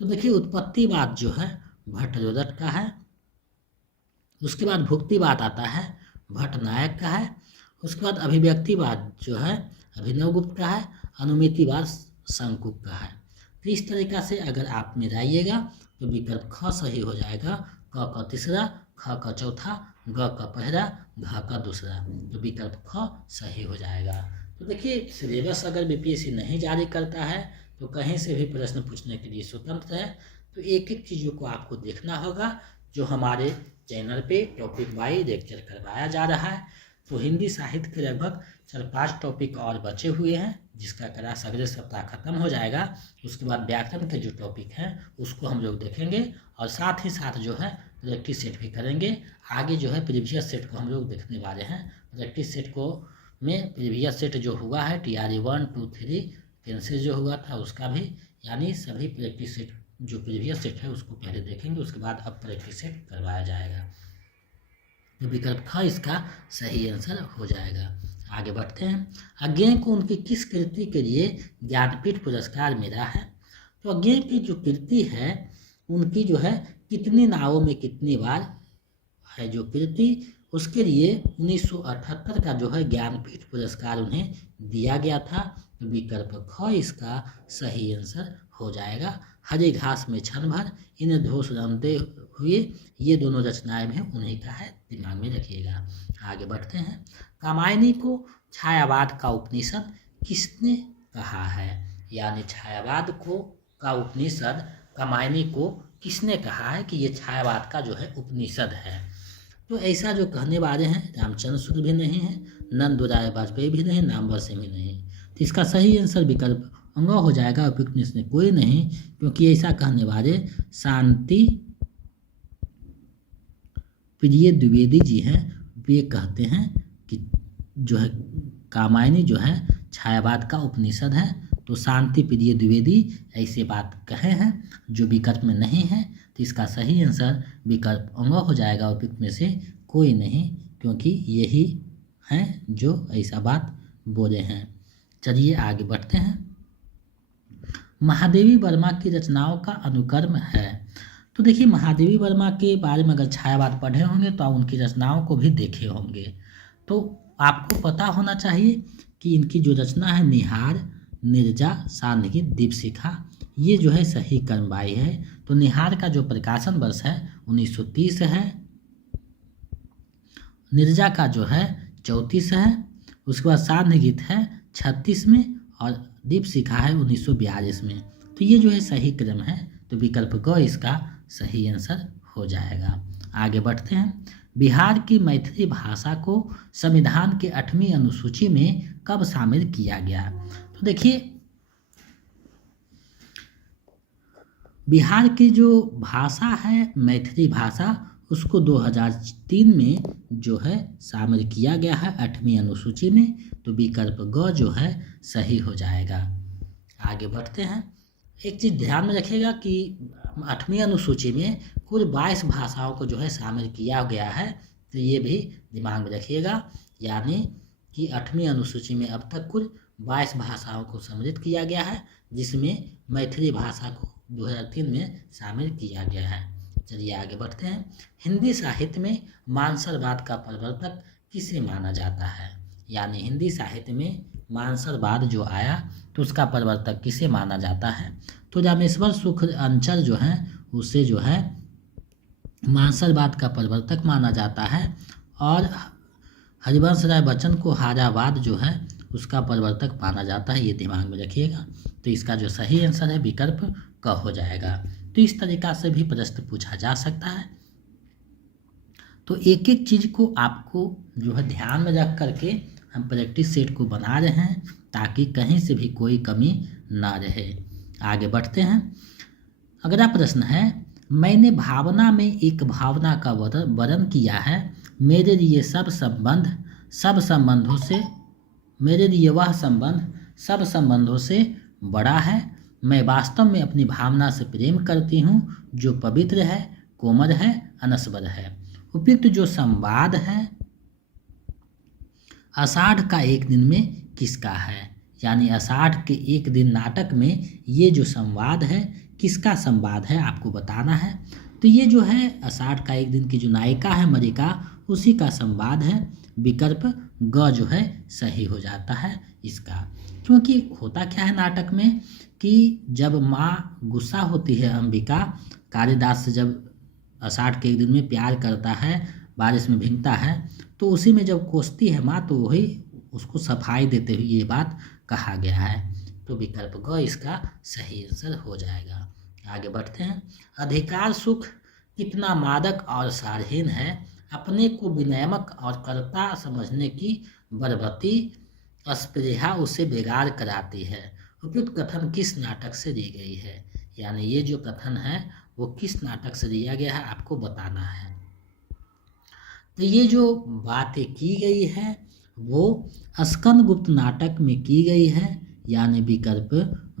तो देखिए उत्पत्तिवाद जो है भट्टरोदक का है, उसके बाद भुक्तिवाद आता है भट्टनायक का है, उसके बाद अभिव्यक्तिवाद जो है अभिनवगुप्त का है, अनुमितिवाद शंकुक का है। तो इस तरीका से अगर आप मिलाइएगा तो विकल्प ख सही हो जाएगा, क का तीसरा, ख का चौथा, ग का पहला, घ का दूसरा, तो विकल्प ख सही हो जाएगा। तो देखिए सिलेबस अगर बीपीएससी नहीं जारी करता है तो कहीं से भी प्रश्न पूछने के लिए स्वतंत्र है। तो एक एक चीज़ों को आपको देखना होगा जो हमारे चैनल पे टॉपिक वाइज लेक्चर करवाया जा रहा है। तो हिंदी साहित्य के लगभग 4-5 टॉपिक और बचे हुए हैं जिसका क्लास अगले सप्ताह खत्म हो जाएगा। उसके बाद व्याकरण के जो टॉपिक हैं उसको हम लोग देखेंगे और साथ ही साथ जो है प्रैक्टिस सेट भी करेंगे। आगे जो है प्रीवियस सेट को हम लोग देखने वाले हैं। प्रैक्टिस सेट को में प्रीवियस सेट जो हुआ है TRE 1, 2, 3 कैंसिल जो हुआ था उसका भी, यानी सभी प्रैक्टिस सेट जो प्रीवियस सेट है उसको पहले देखेंगे, उसके बाद अब प्रैक्टिस सेट करवाया जाएगा। तो विकल्प ख इसका सही आंसर हो जाएगा। आगे बढ़ते हैं। अज्ञेय को उनकी किस कृति के लिए ज्ञानपीठ पुरस्कार मिला है? तो अज्ञेय की जो कृति है उनकी जो है कितनी नावों में कितनी बार है जो कृति, उसके लिए 1978 का जो है ज्ञानपीठ पुरस्कार उन्हें दिया गया था। तो विकल्प ख इसका सही आंसर हो जाएगा। हरे घास में क्षण भर, इन धोष रमते हुए, ये दोनों रचनाएं भी उन्हीं का है, दिमाग में रखिएगा। आगे बढ़ते हैं। कामायनी को छायावाद का उपनिषद किसने कहा है? यानी छायावाद को का उपनिषद कामायनी को किसने कहा है कि ये छायावाद का जो है उपनिषद है? तो ऐसा जो कहने वाले हैं रामचंद्र सूर्य भी नहीं है, नंदराय वाजपेयी भी नहीं, नामवर सिंह भी नहीं। तो इसका सही आंसर विकल्प अंग हो जाएगा। उपयुक्त में कोई नहीं, क्योंकि ऐसा कहने वाले शांति प्रिय द्विवेदी जी हैं। वे कहते हैं कि जो है कामायनी जो है छायावाद का उपनिषद है। तो शांति प्रिय द्विवेदी ऐसे बात कहे हैं जो विकल्प में नहीं है। तो इसका सही आंसर विकल्प अंग हो जाएगा। उपयुक्त में से कोई नहीं, क्योंकि यही हैं जो ऐसा बात बोले हैं। चलिए आगे बढ़ते हैं। महादेवी वर्मा की रचनाओं का अनुक्रम है। तो देखिए महादेवी वर्मा के बारे में अगर छायावाद पढ़े होंगे तो आप उनकी रचनाओं को भी देखे होंगे। तो आपको पता होना चाहिए कि इनकी जो रचना है निहार, निर्जा, सान्निध्य, दीपशिखा, ये जो है सही क्रमवाई है। तो निहार का जो प्रकाशन वर्ष है 1930 है, निर्जा का जो है 34 है, उसके बाद सान्निध्य है 36 में और दीपशिखा है 1942 में। तो ये जो है सही क्रम है। तो विकल्प ग इसका सही आंसर हो जाएगा। आगे बढ़ते हैं। बिहार की मैथिली भाषा को संविधान के 8वीं अनुसूची में कब शामिल किया गया? तो देखिए बिहार की जो भाषा है मैथिली भाषा, उसको 2003 में जो है शामिल किया गया है 8वीं अनुसूची में। तो विकल्प ग जो है सही हो जाएगा। आगे बढ़ते हैं। एक चीज़ ध्यान में रखिएगा कि 8वीं अनुसूची में कुल 22 भाषाओं को जो है शामिल किया गया है। तो ये भी दिमाग में रखिएगा, यानी कि 8वीं अनुसूची में अब तक कुल 22 भाषाओं को सम्मिलित किया गया है, जिसमें मैथिली भाषा को 2003 में शामिल किया गया है। चलिए आगे बढ़ते हैं। हिंदी साहित्य में मानसरवाद का प्रवर्तक किसे माना जाता है? यानी हिंदी साहित्य में मानसरवाद जो आया तो उसका प्रवर्तक किसे माना जाता है? तो रामेश्वर शुक्ल अंचल जो है उसे जो है मानसरवाद का प्रवर्तक माना जाता है, और हरिवंश राय बच्चन को हारावाद जो है उसका प्रवर्तक माना जाता है। ये दिमाग में रखिएगा। तो इसका जो सही आंसर है विकल्प क हो जाएगा। तो इस तरीका से भी प्रश्न पूछा जा सकता है। तो एक एक चीज़ को आपको जो है ध्यान में रख करके हम प्रैक्टिस सेट को बना रहे हैं, ताकि कहीं से भी कोई कमी ना रहे। आगे बढ़ते हैं। अगला प्रश्न है, मैंने भावना में एक भावना का वर्णन किया है। मेरे लिए मेरे लिए वह संबंध सब संबंधों से बड़ा है। मैं वास्तव में अपनी भावना से प्रेम करती हूँ, जो पवित्र है, कोमल है, अनस्वर है। उपयुक्त जो संवाद है, आषाढ़ का एक दिन में किसका है, यानी आषाढ़ के एक दिन नाटक में ये जो संवाद है किसका संवाद है आपको बताना है। तो ये जो है आषाढ़ का एक दिन की जो नायिका है मरिका, उसी का संवाद है। विकल्प ग जो है सही हो जाता है इसका। क्योंकि होता क्या है नाटक में कि जब माँ गुस्सा होती है अंबिका कालिदास से, जब आषाढ़ के एक दिन में प्यार करता है, बारिश में भीगता है, तो उसी में जब कोसती है माँ तो वही उसको सफाई देते हुए ये बात कहा गया है। तो विकल्प ग इसका सही आंसर हो जाएगा। आगे बढ़ते हैं। अधिकार सुख कितना मादक और सारहीन है, अपने को विनयमक और कर्ता समझने की बर्बरती स्पृहा उसे बेगार कराती है। उपयुक्त कथन किस नाटक से दी गई है, यानी ये जो कथन है वो किस नाटक से दिया गया है आपको बताना है। तो ये जो बातें की गई है वो स्कंदगुप्त नाटक में की गई है, यानी विकल्प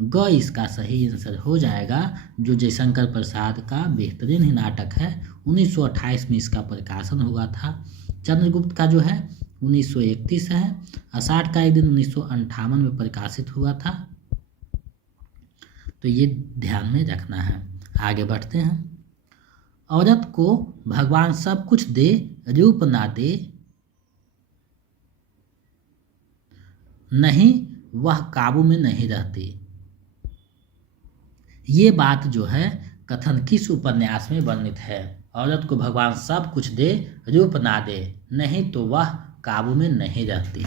ग इसका सही आंसर हो जाएगा, जो जयशंकर प्रसाद का बेहतरीन ही नाटक है। 1928 में इसका प्रकाशन हुआ था। चंद्रगुप्त का जो है 1931 है। आषाढ़ का एक दिन 1958 में प्रकाशित हुआ था। तो ये ध्यान में रखना है। आगे बढ़ते हैं। औरत को भगवान सब कुछ दे, रूप ना दे, नहीं वह काबू में नहीं रहती। ये बात जो है कथन किस उपन्यास में वर्णित है। औरत को भगवान सब कुछ दे, रूप ना दे, नहीं तो वह काबू में नहीं रहती।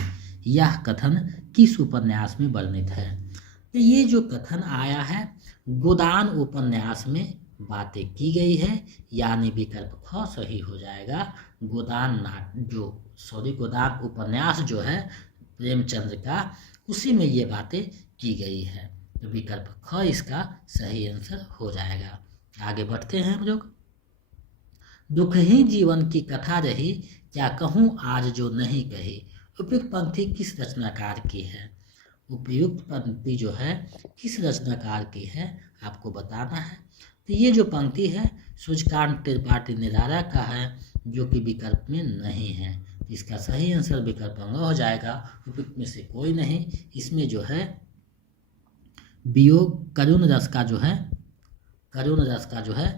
यह कथन किस उपन्यास में वर्णित है। तो ये जो कथन आया है गोदान उपन्यास में बातें की गई है, यानी विकल्प ख सही हो जाएगा। गोदान उपन्यास जो है प्रेमचंद्र का, उसी में ये बातें की गई है। तो विकल्प ख इसका सही आंसर हो जाएगा। आगे बढ़ते हैं हम लोग। दुख ही जीवन की कथा रही, क्या कहूँ आज जो नहीं कही। उपयुक्त पंक्ति किस रचनाकार की है। उपयुक्त पंक्ति जो है किस रचनाकार की है आपको बताना है। तो ये जो पंक्ति है सूर्यकांत त्रिपाठी निराला का है, जो कि विकल्प में नहीं है। इसका सही आंसर विकल्प हो जाएगा। उपयुक्त में से कोई नहीं। इसमें जो है वियोग करुण रस का जो है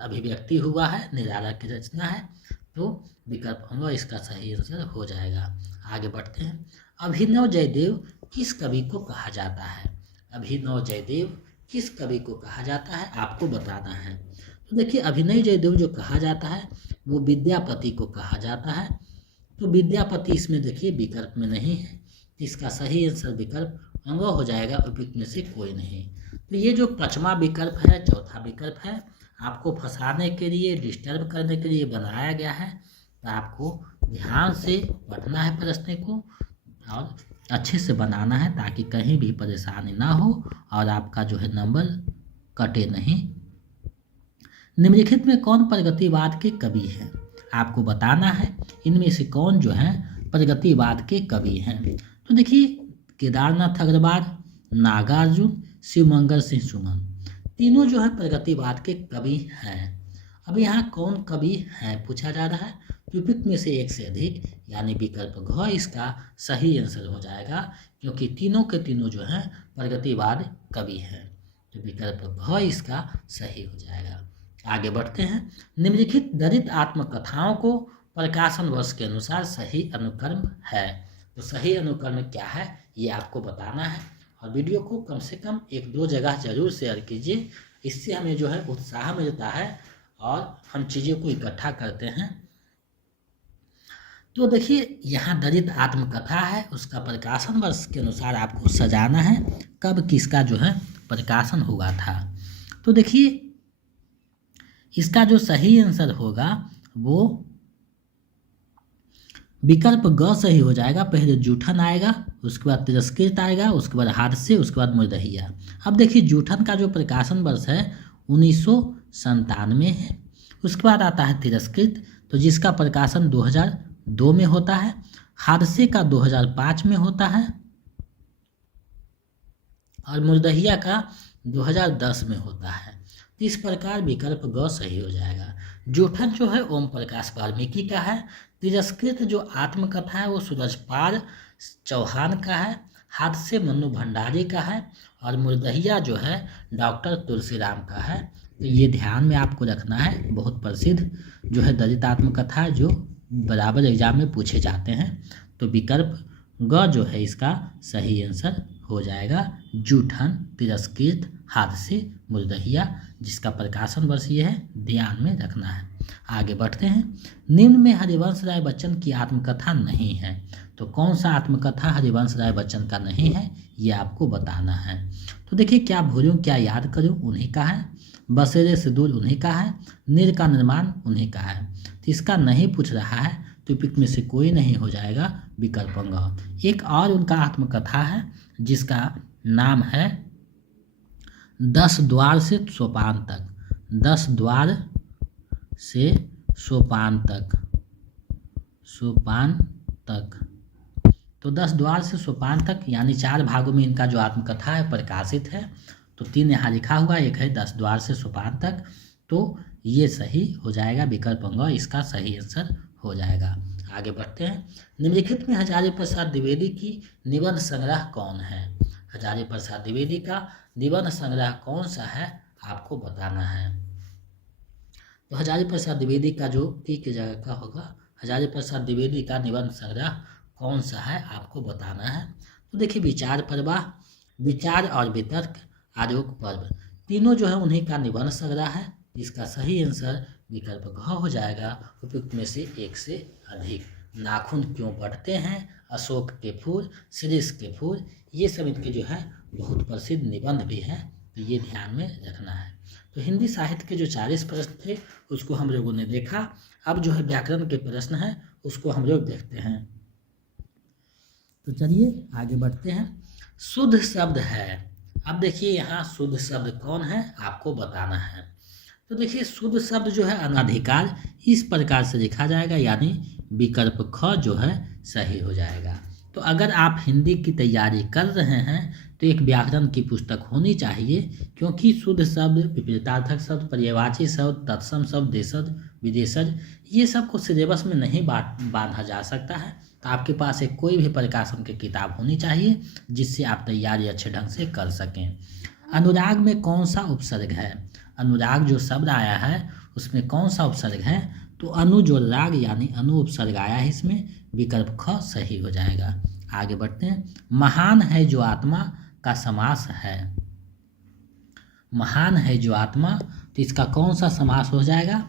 अभिव्यक्ति हुआ है, निराला की रचना है। तो विकल्प होगा इसका सही आंसर हो जाएगा। आगे बढ़ते हैं। अभिनव जयदेव किस कवि को कहा जाता है। अभिनव जयदेव किस कवि को कहा जाता है आपको बताना है। तो देखिए अभिनव जयदेव जो कहा जाता है वो विद्यापति को कहा जाता है। तो विद्यापति इसमें देखिए विकल्प में नहीं है। इसका सही आंसर विकल्प अंग हो जाएगा। उपयुक्त में से कोई नहीं। तो ये जो पांचवा विकल्प है, चौथा विकल्प है, आपको फंसाने के लिए, डिस्टर्ब करने के लिए बनाया गया है। तो आपको ध्यान से पढ़ना है प्रश्न को और अच्छे से बनाना है, ताकि कहीं भी परेशानी ना हो और आपका जो है नंबर कटे नहीं। निम्नलिखित में कौन प्रगतिवाद के कवि हैं आपको बताना है। इनमें से कौन जो है प्रगतिवाद के कवि हैं। तो देखिए केदारनाथ अग्रवाल, नागार्जुन, शिवमंगल सिंह सुमन, तीनों जो है प्रगतिवाद के कवि हैं। अब यहाँ कौन कवि हैं पूछा जा रहा है। उपयुक्त में से एक से अधिक, यानी विकल्प घ इसका सही आंसर हो जाएगा, क्योंकि तीनों के तीनों जो हैं प्रगतिवाद कवि हैं। तो विकल्प घ इसका सही हो जाएगा। आगे बढ़ते हैं। निम्नलिखित दलित आत्मकथाओं को प्रकाशन वर्ष के अनुसार सही अनुक्रम है। तो सही अनुक्रम क्या है ये आपको बताना है और वीडियो को कम से कम 1-2 जगह जरूर शेयर कीजिए। इससे हमें जो है उत्साह मिलता है और हम चीज़ों को इकट्ठा करते हैं। तो देखिए यहाँ दलित आत्मकथा है, उसका प्रकाशन वर्ष के अनुसार आपको सजाना है कब किसका जो है प्रकाशन हुआ था। तो देखिए इसका जो सही आंसर होगा वो विकल्प ग सही हो जाएगा। पहले जूठन आएगा, उसके बाद तिरस्कृत आएगा, उसके बाद हादसे, उसके बाद मुरदहिया। अब देखिए जूठन का जो प्रकाशन वर्ष है 1997 है। उसके बाद आता है तिरस्कृत, तो जिसका प्रकाशन 2002 में होता है। हादसे का 2005 में होता है और मुरदहिया का 2010 में होता है। तो इस प्रकार विकल्प ग सही हो जाएगा। जूठन जो है ओम प्रकाश वाल्मीकि का है। तिरस्कृत जो आत्मकथा है वो सूरजपाल चौहान का है। हादसे मन्नू भंडारी का है। और मुर्दहिया जो है डॉक्टर तुलसीराम का है। तो ये ध्यान में आपको रखना है, बहुत प्रसिद्ध जो है दलित आत्मकथा जो बराबर एग्जाम में पूछे जाते हैं। तो विकल्प ग जो है इसका सही आंसर हो जाएगा। जूठन, तिरस्कृत, हादसे, मुर्दहिया, जिसका प्रकाशन वर्ष ये है, ध्यान में रखना है। आगे बढ़ते हैं। निम्न में हरिवंश राय बच्चन की आत्मकथा नहीं है। तो कौन सा आत्मकथा हरिवंश राय बच्चन का नहीं है, ये आपको बताना है। तो देखिए, क्या भूलूं क्या याद करूं उन्हीं का है। बसेरे से दूर उन्हीं का है। नीर का निर्माण उन्हीं का है। तो इसका नहीं पूछ रहा है, तो पिक में से कोई नहीं हो जाएगा विकल्प ग। एक और उनका आत्मकथा है जिसका नाम है 10 द्वार से सोपान तक। 10 द्वार से सोपान तक, सोपान तक। तो 10 द्वार से सोपान तक यानी 4 भागों में इनका जो आत्मकथा है प्रकाशित है। तो 3 यहाँ लिखा हुआ, एक है 10 द्वार से सोपान तक। तो ये सही हो जाएगा, विकल्प ग इसका सही आंसर हो जाएगा। आगे बढ़ते हैं। निम्नलिखित में हजारी प्रसाद द्विवेदी की निबंध संग्रह कौन है। हजारी प्रसाद द्विवेदी का निबंध संग्रह कौन सा है, आपको बताना है। तो हजारी प्रसाद द्विवेदी का जो की जगह का होगा, हजारी प्रसाद द्विवेदी का निबंध संग्रह कौन सा है, आपको बताना है। तो देखिए, विचार प्रवाह, विचार और वितर्क, आलोक पर्व, तीनों जो है उन्हीं का निबंध संग्रह है। इसका सही आंसर विकल्प घ हो जाएगा। उपयुक्त में से एक से अधिक। नाखून क्यों बढ़ते हैं, अशोक के फूल, शीरीष के फूल, ये सब इनके जो है बहुत प्रसिद्ध निबंध भी हैं। तो ये ध्यान में रखना है। तो हिंदी साहित्य के जो 40 प्रश्न थे उसको हम लोगों ने देखा। अब जो है व्याकरण के प्रश्न हैं उसको हम लोग देखते हैं। तो चलिए आगे बढ़ते हैं। शुद्ध शब्द है। अब देखिए, यहाँ शुद्ध शब्द कौन है, आपको बताना है। तो देखिए, शुद्ध शब्द जो है अनधिकार, इस प्रकार से लिखा जाएगा, यानी विकल्प ख जो है सही हो जाएगा। तो अगर आप हिंदी की तैयारी कर रहे हैं तो एक व्याकरण की पुस्तक होनी चाहिए, क्योंकि शुद्ध शब्द, विपरीतार्थक शब्द, पर्यायवाची शब्द, तत्सम शब्द, देशज, विदेशज, ये सब को सिलेबस में नहीं बांधा जा सकता है। तो आपके पास एक कोई भी प्रकाशन की किताब होनी चाहिए जिससे आप तैयारी अच्छे ढंग से कर सकें। अनुराग में कौन सा उपसर्ग है। अनुराग जो शब्द आया है उसमें कौन सा उपसर्ग है, तो अनु जो राग यानी अनु उपसर्ग आया है इसमें, विकल्प ख सही हो जाएगा। आगे बढ़ते हैं। महान है जो आत्मा का समास है। महान है जो आत्मा, तो इसका कौन सा समास हो जाएगा,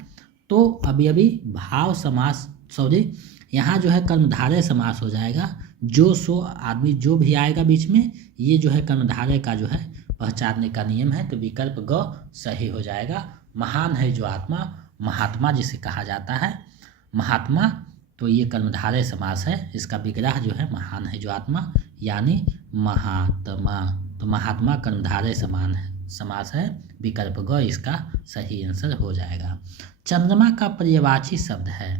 तो अभी अभी भाव समास, सॉरी यहाँ जो है कर्मधारय समास हो जाएगा। जो सो आदमी जो भी आएगा बीच में, ये जो है कर्मधारय का जो है पहचानने का नियम है। तो विकल्प ग सही हो जाएगा। महान है जो आत्मा, महात्मा जिसे कहा जाता है, महात्मा, तो ये कर्मधारय समास है। इसका विग्रह जो है महान है जो आत्मा यानी महात्मा। तो महात्मा कर्मधारय समान है, समास है। विकल्प ग इसका सही आंसर हो जाएगा। चंद्रमा का पर्यायवाची शब्द है।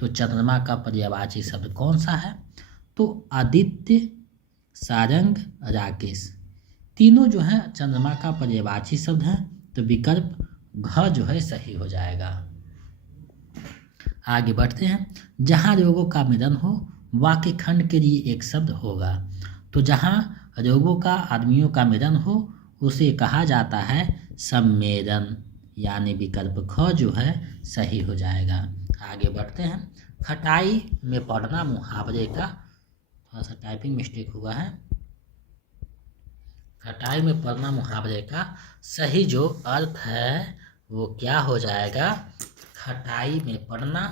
तो चंद्रमा का पर्यायवाची शब्द कौन सा है, तो आदित्य, सारंग, राकेश, तीनों जो है चंद्रमा का पर्यायवाची शब्द है। तो विकल्प घ जो है सही हो जाएगा। आगे बढ़ते हैं। जहाँ रोगों का मिलन हो वाक्य खंड के लिए एक शब्द होगा। तो जहाँ रोगों का, आदमियों का मिलन हो उसे कहा जाता है सम्मेलन, यानी विकल्प ख जो है सही हो जाएगा। आगे बढ़ते हैं। खटाई में पढ़ना मुहावरे का, थोड़ा सा टाइपिंग मिस्टेक हुआ है। खटाई में पढ़ना मुहावरे का सही जो अर्थ है वो क्या हो जाएगा, खटाई में पढ़ना,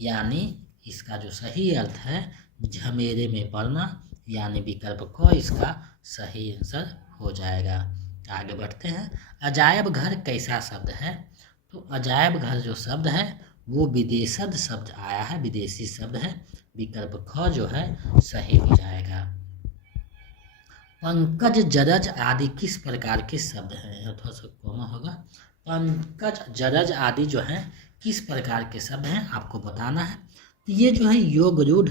यानी इसका जो सही अर्थ है झमेरे में पढ़ना, यानी विकल्प क इसका सही आंसर हो जाएगा। आगे बढ़ते हैं। अजायब घर कैसा शब्द है, तो अजायब घर जो शब्द है वो विदेशज शब्द आया है, विदेशी शब्द है। विकल्प ख जो है सही हो जाएगा। पंकज, जरज आदि किस प्रकार के शब्द हैं, थोड़ा सा कोमा होगा। पंकज, जरज आदि जो हैं किस प्रकार के शब्द हैं, आपको बताना है। तो ये जो है योग रूढ़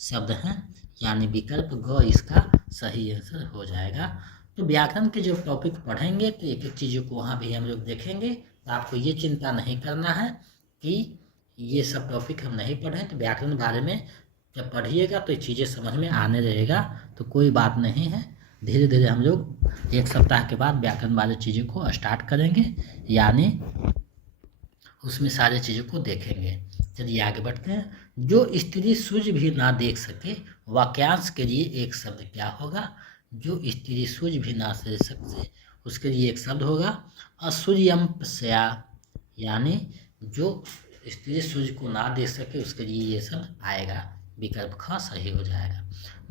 शब्द हैं, यानी विकल्प ग इसका सही आंसर हो जाएगा। तो व्याकरण के जो टॉपिक पढ़ेंगे तो एक एक चीज़ों को वहाँ भी हम लोग देखेंगे। तो आपको ये चिंता नहीं करना है कि ये सब टॉपिक हम नहीं पढ़ें, तो व्याकरण बारे में जब पढ़िएगा तो ये चीज़ें समझ में आने रहेगा, तो कोई बात नहीं है। धीरे धीरे हम लोग 1 सप्ताह के बाद व्याकरण वाली चीज़ों को स्टार्ट करेंगे, यानी उसमें सारी चीज़ों को देखेंगे। चलिए आगे बढ़ते हैं। जो स्त्री सूर्य भी ना देख सके, वाक्यांश के लिए एक शब्द क्या होगा? जो स्त्री सूर्य भी ना देख सके उसके लिए एक शब्द होगा असूर्यंपस्या, यानी जो स्त्री सूर्य को ना देख सके उसके लिए ये शब्द आएगा। विकल्प ख सही हो जाएगा।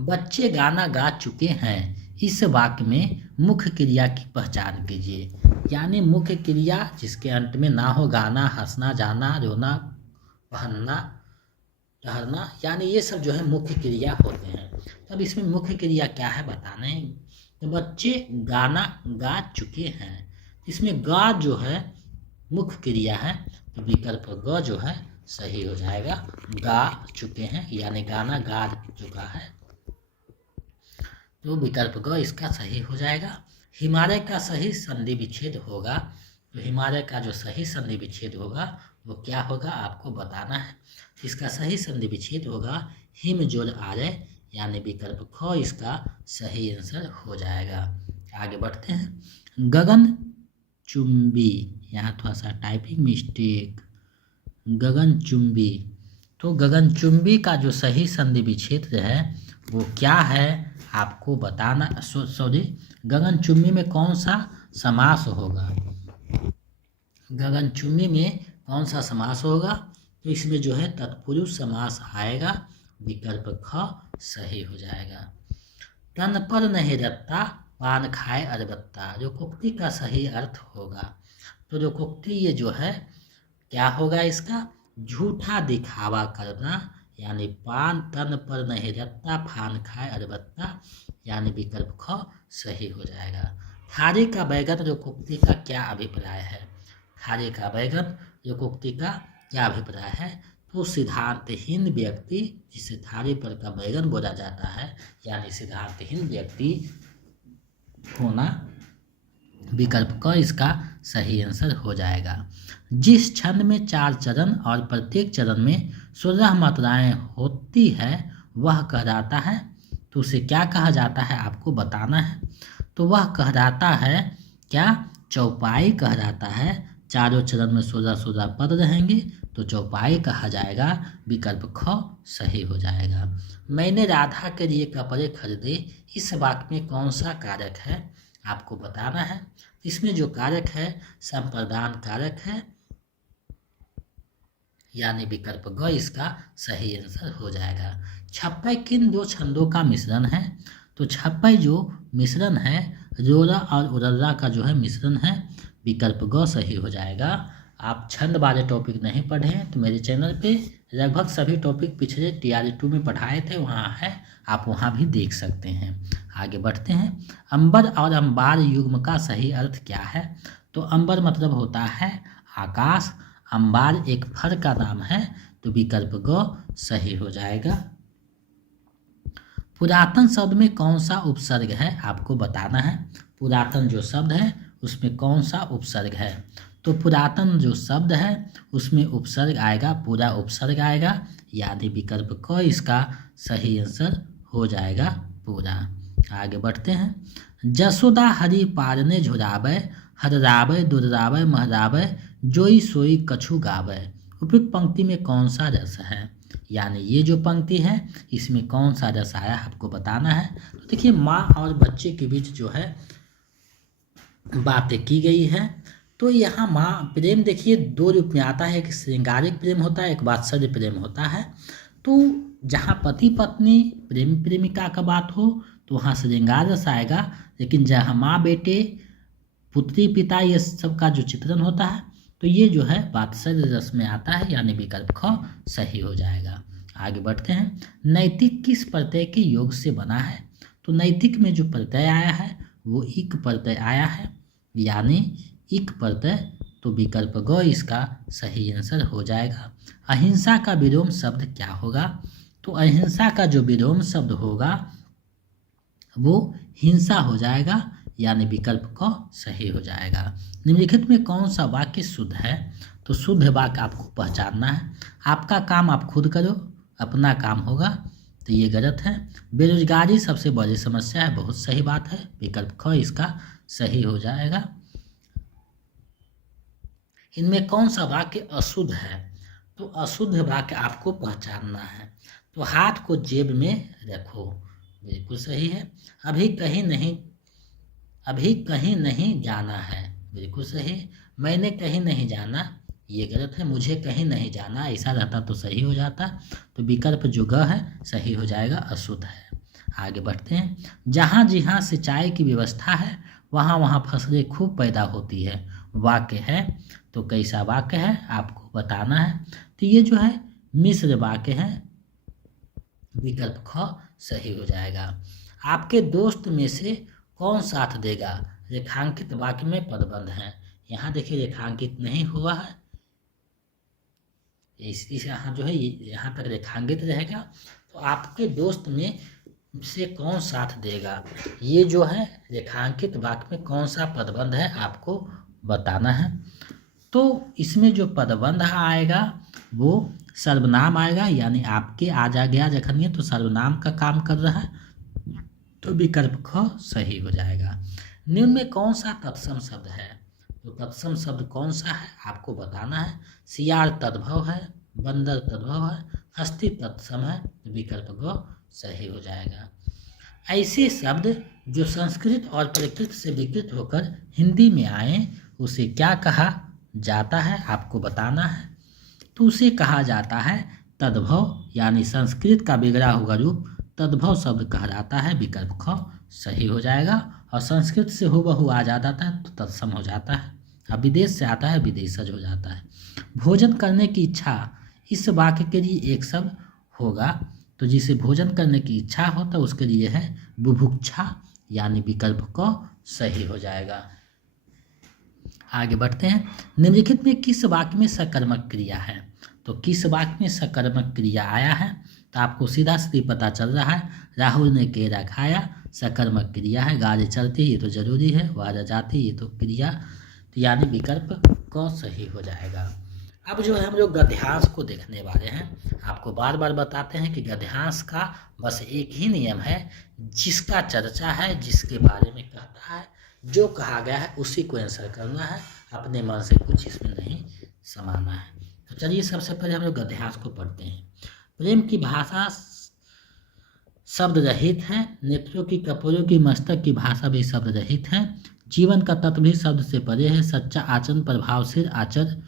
बच्चे गाना गा चुके हैं, इस वाक्य में मुख्य क्रिया की पहचान कीजिए। यानी मुख्य क्रिया जिसके अंत में ना हो, गाना, हंसना, जाना, रोना, पहनना, ठहरना, यानी ये सब जो है मुख्य क्रिया होते हैं। तब इसमें मुख्य क्रिया क्या है बताना है। तो बच्चे गाना गा चुके हैं, इसमें गा जो है मुख्य क्रिया है, तो विकल्प ग जो है सही हो जाएगा। गा चुके हैं यानी गाना गा चुका है, तो विकल्प ग इसका सही हो जाएगा। हिमालय का सही संधि विच्छेद होगा, तो हिमालय का जो सही संधि विच्छेद होगा वो क्या होगा आपको बताना है। इसका सही संधि विच्छेद होगा हिम जोड़ आर्य, यानी विकल्प ख इसका सही आंसर हो जाएगा। आगे बढ़ते हैं। गगन चुंबी, यहाँ थोड़ा सा टाइपिंग मिस्टेक, गगन चुंबी, तो गगन चुंबी का जो सही संधि विच्छेद है वो क्या है आपको बताना। सॉरी, गगन चुंबी में कौन सा समास होगा? गगन चुंबी में कौन सा समास होगा? तो इसमें जो है तत्पुरुष समास आएगा, विकल्प ख सही हो जाएगा। तन पर नहीं रत्ता, पान खाए अरबत्ता, जो कुक्ति का सही अर्थ होगा। तो जो कुक्ति ये जो है क्या होगा इसका? झूठा दिखावा करना, यानी पान तन पर नहीं रत्ता, पान खाए अरबत्ता, यानी विकल्प ख सही हो जाएगा। थारी का बैगन जो कुक्ति का क्या अभिप्राय है? थारी का बैगन जो कुक्ति का क्या अभिप्राय है? तो सिद्धांतहीन व्यक्ति जिसे थारी पर का बैगन बोला जाता है, यानी सिद्धांतहीन व्यक्ति होना, विकल्प क इसका सही आंसर हो जाएगा। जिस छंद में 4 चरण और प्रत्येक चरण में 16 मात्राएं होती है वह कहलाता है, तो उसे क्या कहा जाता है आपको बताना है। तो वह कहलाता है क्या? चौपाई कहलाता है। चारों चरण में 16-16 पद रहेंगे तो चौपाई कहा जाएगा, विकल्प ख सही हो जाएगा। मैंने राधा के लिए कपड़े खरीदे, इस वाक्य में कौन सा कारक है आपको बताना है। इसमें जो कारक है संप्रदान कारक है, यानी विकल्प ग इसका सही आंसर हो जाएगा। छप्पै किन 2 छंदों का मिश्रण है? तो छप्पै जो मिश्रण है रोरा और उरर्रा का जो है मिश्रण है, विकल्प ग सही हो जाएगा। आप छंद वाले टॉपिक नहीं पढ़े हैं तो मेरे चैनल पे लगभग सभी टॉपिक पिछले TR2 में पढ़ाए थे, वहाँ है, आप वहाँ भी देख सकते हैं। आगे बढ़ते हैं। अंबर और अंबार युग्म का सही अर्थ क्या है? तो अंबर मतलब होता है आकाश, अंबार एक फल का नाम है, तो विकल्प ग सही हो जाएगा। पुरातन शब्द में कौन सा उपसर्ग है आपको बताना है। पुरातन जो शब्द है उसमें कौन सा उपसर्ग है? तो पुरातन जो शब्द है उसमें उपसर्ग आएगा, पूरा उपसर्ग आएगा, यानी विकल्प क इसका सही आंसर हो जाएगा पूरा। आगे बढ़ते हैं। जसोदा हरि पारने झुरावे, हररावे दुर्रावे महरावे, जोई सोई कछु गावे, उपयुक्त पंक्ति में कौन सा रस है? यानी ये जो पंक्ति है इसमें कौन सा रस आया आपको बताना है। तो देखिए माँ और बच्चे के बीच जो है बातें की गई है, तो यहाँ माँ प्रेम देखिए 2 रूप में आता है, एक श्रृंगारिक प्रेम होता है, एक वात्सल्य प्रेम होता है। तो जहाँ पति पत्नी प्रेम प्रेमिका का बात हो तो वहाँ श्रृंगार रस आएगा, लेकिन जहाँ माँ बेटे पुत्री पिता ये सब का जो चित्रण होता है तो ये जो है वात्सल्य रस में आता है, यानी विकल्प ख सही हो जाएगा। आगे बढ़ते हैं। नैतिक किस प्रत्यय के योग से बना है? तो नैतिक में जो प्रत्यय आया है वो इक प्रत्यय आया है, यानी इक प्रत्यय, तो विकल्प ग इसका सही आंसर हो जाएगा। अहिंसा का विलोम शब्द क्या होगा? तो अहिंसा का जो विलोम शब्द होगा वो हिंसा हो जाएगा, यानी विकल्प क सही हो जाएगा। निम्नलिखित में कौन सा वाक्य शुद्ध है? तो शुद्ध वाक्य आपको पहचानना है। आपका काम आप खुद करो, अपना काम होगा, तो ये गलत है। बेरोजगारी सबसे बड़ी समस्या है, बहुत सही बात है, विकल्प ख इसका सही हो जाएगा। इनमें कौन सा वाक्य अशुद्ध है? तो अशुद्ध वाक्य आपको पहचानना है। तो हाथ को जेब में रखो, बिल्कुल सही है। अभी कहीं नहीं जाना है, बिल्कुल सही। मैंने कहीं नहीं जाना, ये गलत है। मुझे कहीं नहीं जाना, ऐसा रहता तो सही हो जाता। तो विकल्प जो ग है सही हो जाएगा, अशुद्ध है। आगे बढ़ते हैं। जहाँ जहाँ सिंचाई की व्यवस्था है वहाँ वहाँ फसलें खूब पैदा होती है, वाक्य है। तो कैसा वाक्य है आपको बताना है। तो ये जो है मिश्र वाक्य है, विकल्प ख सही हो जाएगा। आपके दोस्त में से कौन साथ देगा? रेखांकित वाक्य में पदबंध है। यहाँ देखिए रेखांकित नहीं हुआ है, इस यहाँ जो है यहाँ तक रेखांकित रहेगा। तो आपके दोस्त में से कौन साथ देगा, ये जो है रेखांकित वाक्य में कौन सा पदबंध है आपको बताना है। तो इसमें जो पदबंध आएगा वो सर्वनाम आएगा, यानी आपके आ जा गया जखन ये तो सर्वनाम का काम कर रहा है, तो विकल्प ख सही हो जाएगा। निम्न में कौन सा तत्सम शब्द है? तो तत्सम शब्द कौन सा है आपको बताना है। सियार तद्भव है, बंदर तद्भव है, हस्ती तत्सम है, तो विकल्प ग सही हो जाएगा। ऐसे शब्द जो संस्कृत और प्राकृत से विकृत होकर हिंदी में आए उसे क्या कहा जाता है आपको बताना है। तो उसे कहा जाता है तद्भव, यानी संस्कृत का बिगड़ा हुआ रूप तद्भव शब्द कहलाता है, विकल्प ख सही हो जाएगा। और संस्कृत से हूबहू आ जाता है तो तत्सम हो जाता है, अब विदेश से आता है विदेशज हो जाता है। भोजन करने की इच्छा, इस वाक्य के लिए एक शब्द होगा, तो जिसे भोजन करने की इच्छा होता है उसके लिए है बुभुक्षा, यानी विकल्प क सही हो जाएगा। आगे बढ़ते हैं। निम्नलिखित में किस वाक्य में सकर्मक क्रिया है? तो किस वाक्य में सकर्मक क्रिया आया है? तो आपको सीधा सीधी पता चल रहा है, राहुल ने केला खाया, सकर्मक क्रिया है। गाड़ी चलती ये तो जरूरी है, वाजा जाती ये तो क्रिया, तो यानी विकल्प क सही हो जाएगा। अब जो है हम लोग गद्यांश को देखने वाले हैं। आपको बार बार बताते हैं कि गद्यांश का बस एक ही नियम है, जिसका चर्चा है, जिसके बारे में कहता है, जो कहा गया है उसी को आंसर करना है, अपने मन से कुछ इसमें नहीं समाना है। तो चलिए सबसे पहले हम लोग गद्यांश को पढ़ते हैं। प्रेम की भाषा शब्द रहित है, नेत्रों की कपोलों की मस्तक की भाषा भी शब्द रहित है, जीवन का तत्व भी शब्द से परे है, सच्चा आचरण प्रभावशील आचरण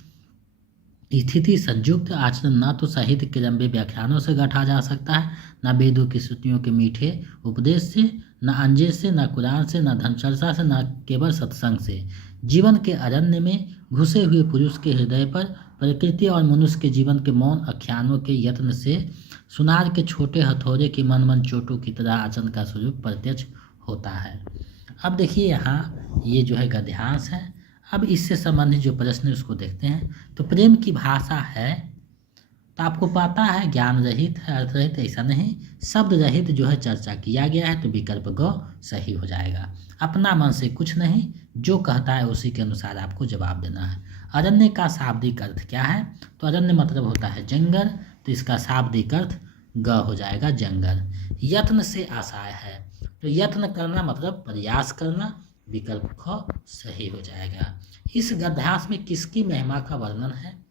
स्थिति संयुक्त आचरण न तो साहित्य के लंबे व्याख्यानों से गढ़ा जा सकता है, न वेदों की श्रुतियों के मीठे उपदेश से, न अंजे से, न कुरान से, न धर्मचर्चा से, न केवल सत्संग से। जीवन के अरण्य में घुसे हुए पुरुष के हृदय पर प्रकृति और मनुष्य के जीवन के मौन आख्यानों के यत्न से सुनार के छोटे हथौड़े की मन मन चोटों की तरह आचरण का स्वरूप प्रत्यक्ष होता है। अब देखिए यहाँ ये जो है गद्यांश है। अब इससे संबंधित जो प्रश्न है उसको देखते हैं। तो प्रेम की भाषा है, तो आपको पता है ज्ञान रहित है, अर्थ रहित, ऐसा नहीं, शब्द रहित जो है चर्चा किया गया है, तो विकल्प ग सही हो जाएगा। अपना मन से कुछ नहीं, जो कहता है उसी के अनुसार आपको जवाब देना है। अरण्य का शाब्दिक अर्थ क्या है? तो अरण्य मतलब होता है जंगल, तो इसका शाब्दिक अर्थ ग हो जाएगा, जंगल। यत्न से आशय है, तो यत्न करना मतलब प्रयास करना, विकल्प ख सही हो जाएगा। इस गद्यांश में किसकी महिमा का वर्णन है?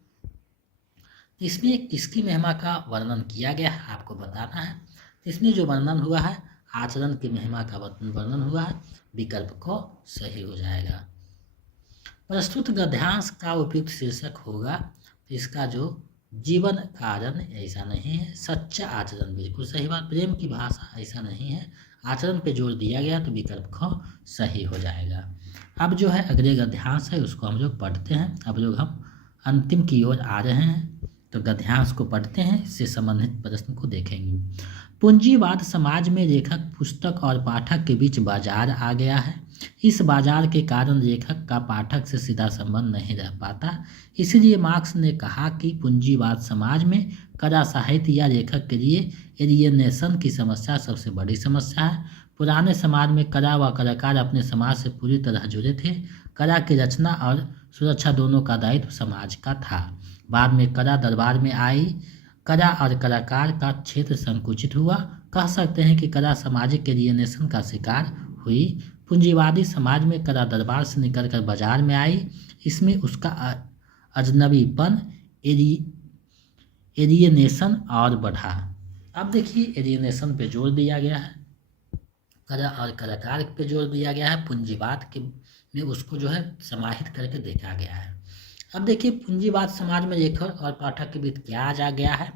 इसमें किसकी महिमा का वर्णन किया गया है आपको बताना है। इसमें जो वर्णन हुआ है आचरण की महिमा का वर्णन हुआ है, विकल्प क सही हो जाएगा। प्रस्तुत गद्यांश का उपयुक्त शीर्षक होगा, तो इसका जो जीवन कारण ऐसा नहीं है, सच्चा आचरण बिल्कुल सही बात, प्रेम की भाषा ऐसा नहीं है, आचरण पे जोर दिया गया, तो विकल्प ख सही हो जाएगा। अब जो है अगले गद्यांश है उसको हम लोग पढ़ते हैं। अब लोग हम अंतिम की ओर आ रहे हैं, तो गद्यांश को पढ़ते हैं, इससे संबंधित प्रश्न को देखेंगे। पूंजीवाद समाज में लेखक, पुस्तक और पाठक के बीच बाजार आ गया है। इस बाजार के कारण लेखक का पाठक से सीधा संबंध नहीं रह पाता। इसलिए मार्क्स ने कहा कि पूंजीवाद समाज में कला साहित्य या लेखक के लिए एलियनेशन की समस्या सबसे बड़ी समस्या है। पुराने समाज में कला व कलाकार अपने समाज से पूरी तरह जुड़े थे। कला की रचना और सुरक्षा दोनों का दायित्व समाज का था। बाद में कला दरबार में आई। कला और कलाकार का क्षेत्र संकुचित हुआ। कह सकते हैं कि कला सामाजिक एलियनेशन का शिकार हुई। पूंजीवादी समाज में कला दरबार से निकलकर बाजार में आई। इसमें उसका अजनबीपन, एलियनेशन और बढ़ा। अब देखिए एलियनेशन पे जोर दिया गया है, कला और कलाकार पे जोर दिया गया है। पूंजीवाद के में उसको जो है समाहित करके देखा गया है। अब देखिए पूंजीवाद समाज में लेखक और पाठक के बीच क्या आ जा गया है,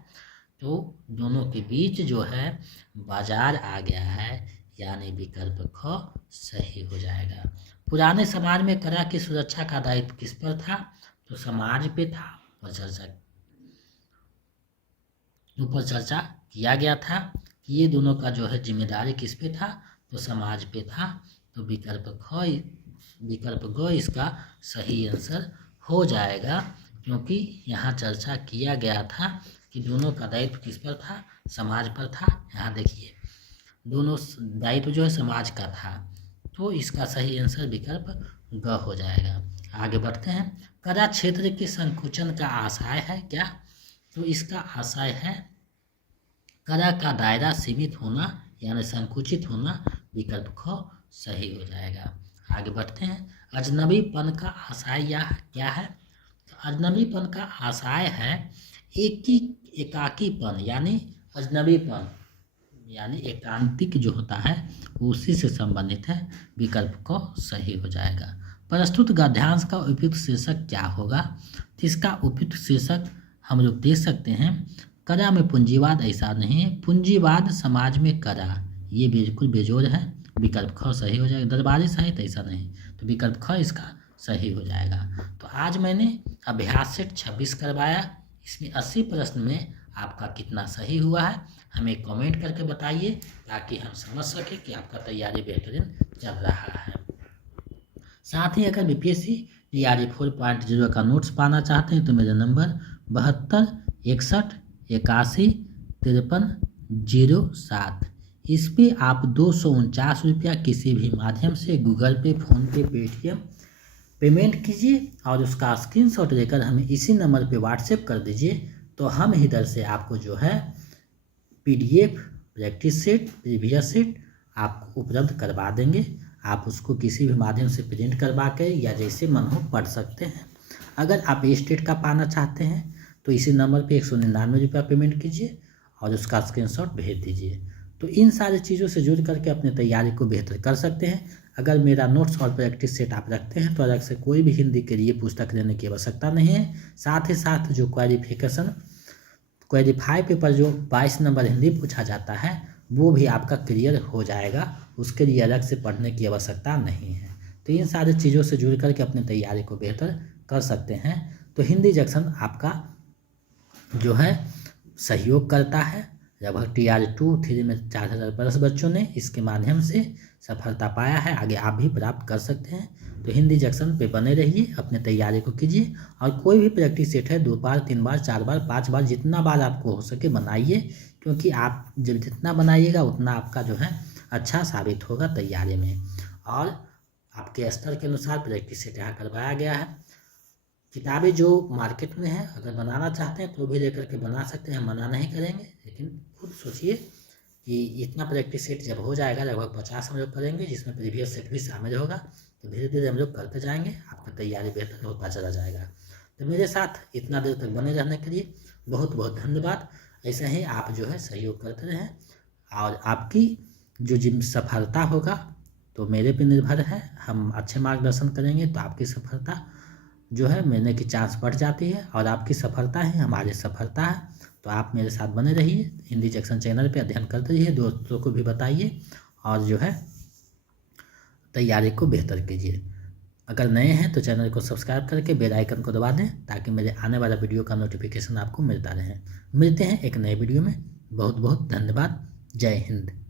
तो दोनों के बीच जो है बाजार आ गया है, यानी विकल्प ख सही हो जाएगा। पुराने समाज में कला की सुरक्षा का दायित्व किस पर था, तो समाज पे था। ऊपर चर्चा किया गया था कि ये दोनों का जो है जिम्मेदारी किस पे था, तो समाज पे था। तो विकल्प ग इसका सही आंसर हो जाएगा, क्योंकि यहाँ चर्चा किया गया था कि दोनों का दायित्व किस पर था, समाज पर था। यहाँ देखिए दोनों दायित्व जो है समाज का था, तो इसका सही आंसर विकल्प ग हो जाएगा। आगे बढ़ते हैं। कला क्षेत्र के संकुचन का आशय है क्या, तो इसका आशय है कला का दायरा सीमित होना, यानी संकुचित होना। विकल्प ख सही हो जाएगा। आगे बढ़ते हैं। अजनबीपन का आशय क्या है, तो अजनबीपन का आशय है एकाकीपन, यानी अजनबीपन यानी एकांतिक जो होता है उसी से संबंधित है। विकल्प को सही हो जाएगा। प्रस्तुत गद्यांश का उपयुक्त शीर्षक क्या होगा, तो इसका उपयुक्त शीर्षक हम लोग दे सकते हैं कला में पूंजीवाद ऐसा नहीं है। पूंजीवाद समाज में कला, ये बिल्कुल बेजोड़ है। विकल्प ख सही हो जाएगा। दरबारी साहित्य ऐसा नहीं, तो विकल्प ख इसका सही हो जाएगा। तो आज मैंने अभ्यास सेट 26 करवाया। इसमें 80 प्रश्न में आपका कितना सही हुआ है हमें कमेंट करके बताइए, ताकि हम समझ सकें कि आपका तैयारी बेहतरीन चल रहा है। साथ ही अगर बीपीएससी DRE 4.0 का नोट्स पाना चाहते हैं तो मेरा नंबर 72 61 81 53 07, इस पे आप 249 रुपया किसी भी माध्यम से गूगल पे, फ़ोन पे, पेटीएम पेमेंट कीजिए और उसका स्क्रीनशॉट लेकर हमें इसी नंबर पे व्हाट्सएप कर दीजिए। तो हम इधर से आपको जो है PDF, practice set, previous set आपको उपलब्ध करवा देंगे। आप उसको किसी भी माध्यम से प्रिंट करवा के या जैसे मन हो पढ़ सकते हैं। अगर आप स्टेट का पाना चाहते हैं तो इसी नंबर पे 199 रुपया पेमेंट कीजिए और उसका स्क्रीनशॉट भेज दीजिए। तो इन सारी चीज़ों से जुड़ करके अपने तैयारी को बेहतर कर सकते हैं। अगर मेरा नोट्स और प्रैक्टिस सेट आप रखते हैं तो अलग से कोई भी हिंदी के लिए पुस्तक लेने की आवश्यकता नहीं है। साथ ही साथ जो क्वालिफाई पेपर जो 22 नंबर हिंदी पूछा जाता है वो भी आपका क्लियर हो जाएगा। उसके लिए अलग से पढ़ने की आवश्यकता नहीं है। तो इन सारी चीज़ों से जुड़ करके अपनी तैयारी को बेहतर कर सकते हैं। तो हिंदी जंक्शन आपका जो है सहयोग करता है। लगभग TRE 2-3 में 4000+ बच्चों ने इसके माध्यम से सफलता पाया है। आगे आप भी प्राप्त कर सकते हैं। तो हिंदी जंक्शन पे बने रहिए, अपने तैयारी को कीजिए और कोई भी प्रैक्टिस सेट है 2 बार, 3 बार, 4 बार, 5 बार, जितना बार आपको हो सके बनाइए, क्योंकि आप जब जितना बनाइएगा उतना आपका जो है अच्छा साबित होगा तैयारी में। और आपके स्तर के अनुसार प्रैक्टिस सेट यहाँ करवाया गया है। किताबें जो मार्केट में है अगर बनाना चाहते हैं तो भी लेकर के बना सकते हैं, मना नहीं करेंगे। लेकिन खुद सोचिए कि इतना प्रैक्टिस सेट जब हो जाएगा, लगभग 50 हम लोग करेंगे, जिसमें प्रीवियस सेट भी शामिल होगा। तो धीरे धीरे हम लोग करते जाएंगे, आपका तैयारी बेहतर होता चला जाएगा। तो मेरे साथ इतना देर तक बने रहने के लिए बहुत बहुत धन्यवाद। ऐसे ही आप जो है सहयोग करते रहें और आपकी जो सफलता होगा तो मेरे पे निर्भर है। हम अच्छे मार्गदर्शन करेंगे तो आपकी सफलता जो है मिलने की चांस बढ़ जाती है और आपकी सफलता ही हमारी सफलता है। तो आप मेरे साथ बने रहिए, हिंदी जंक्शन चैनल पे अध्ययन करते रहिए, दोस्तों को भी बताइए और जो है तैयारी को बेहतर कीजिए। अगर नए हैं तो चैनल को सब्सक्राइब करके बेल आइकन को दबा दें, ताकि मेरे आने वाला वीडियो का नोटिफिकेशन आपको मिलता रहे। मिलते हैं एक नए वीडियो में। बहुत बहुत धन्यवाद। जय हिंद।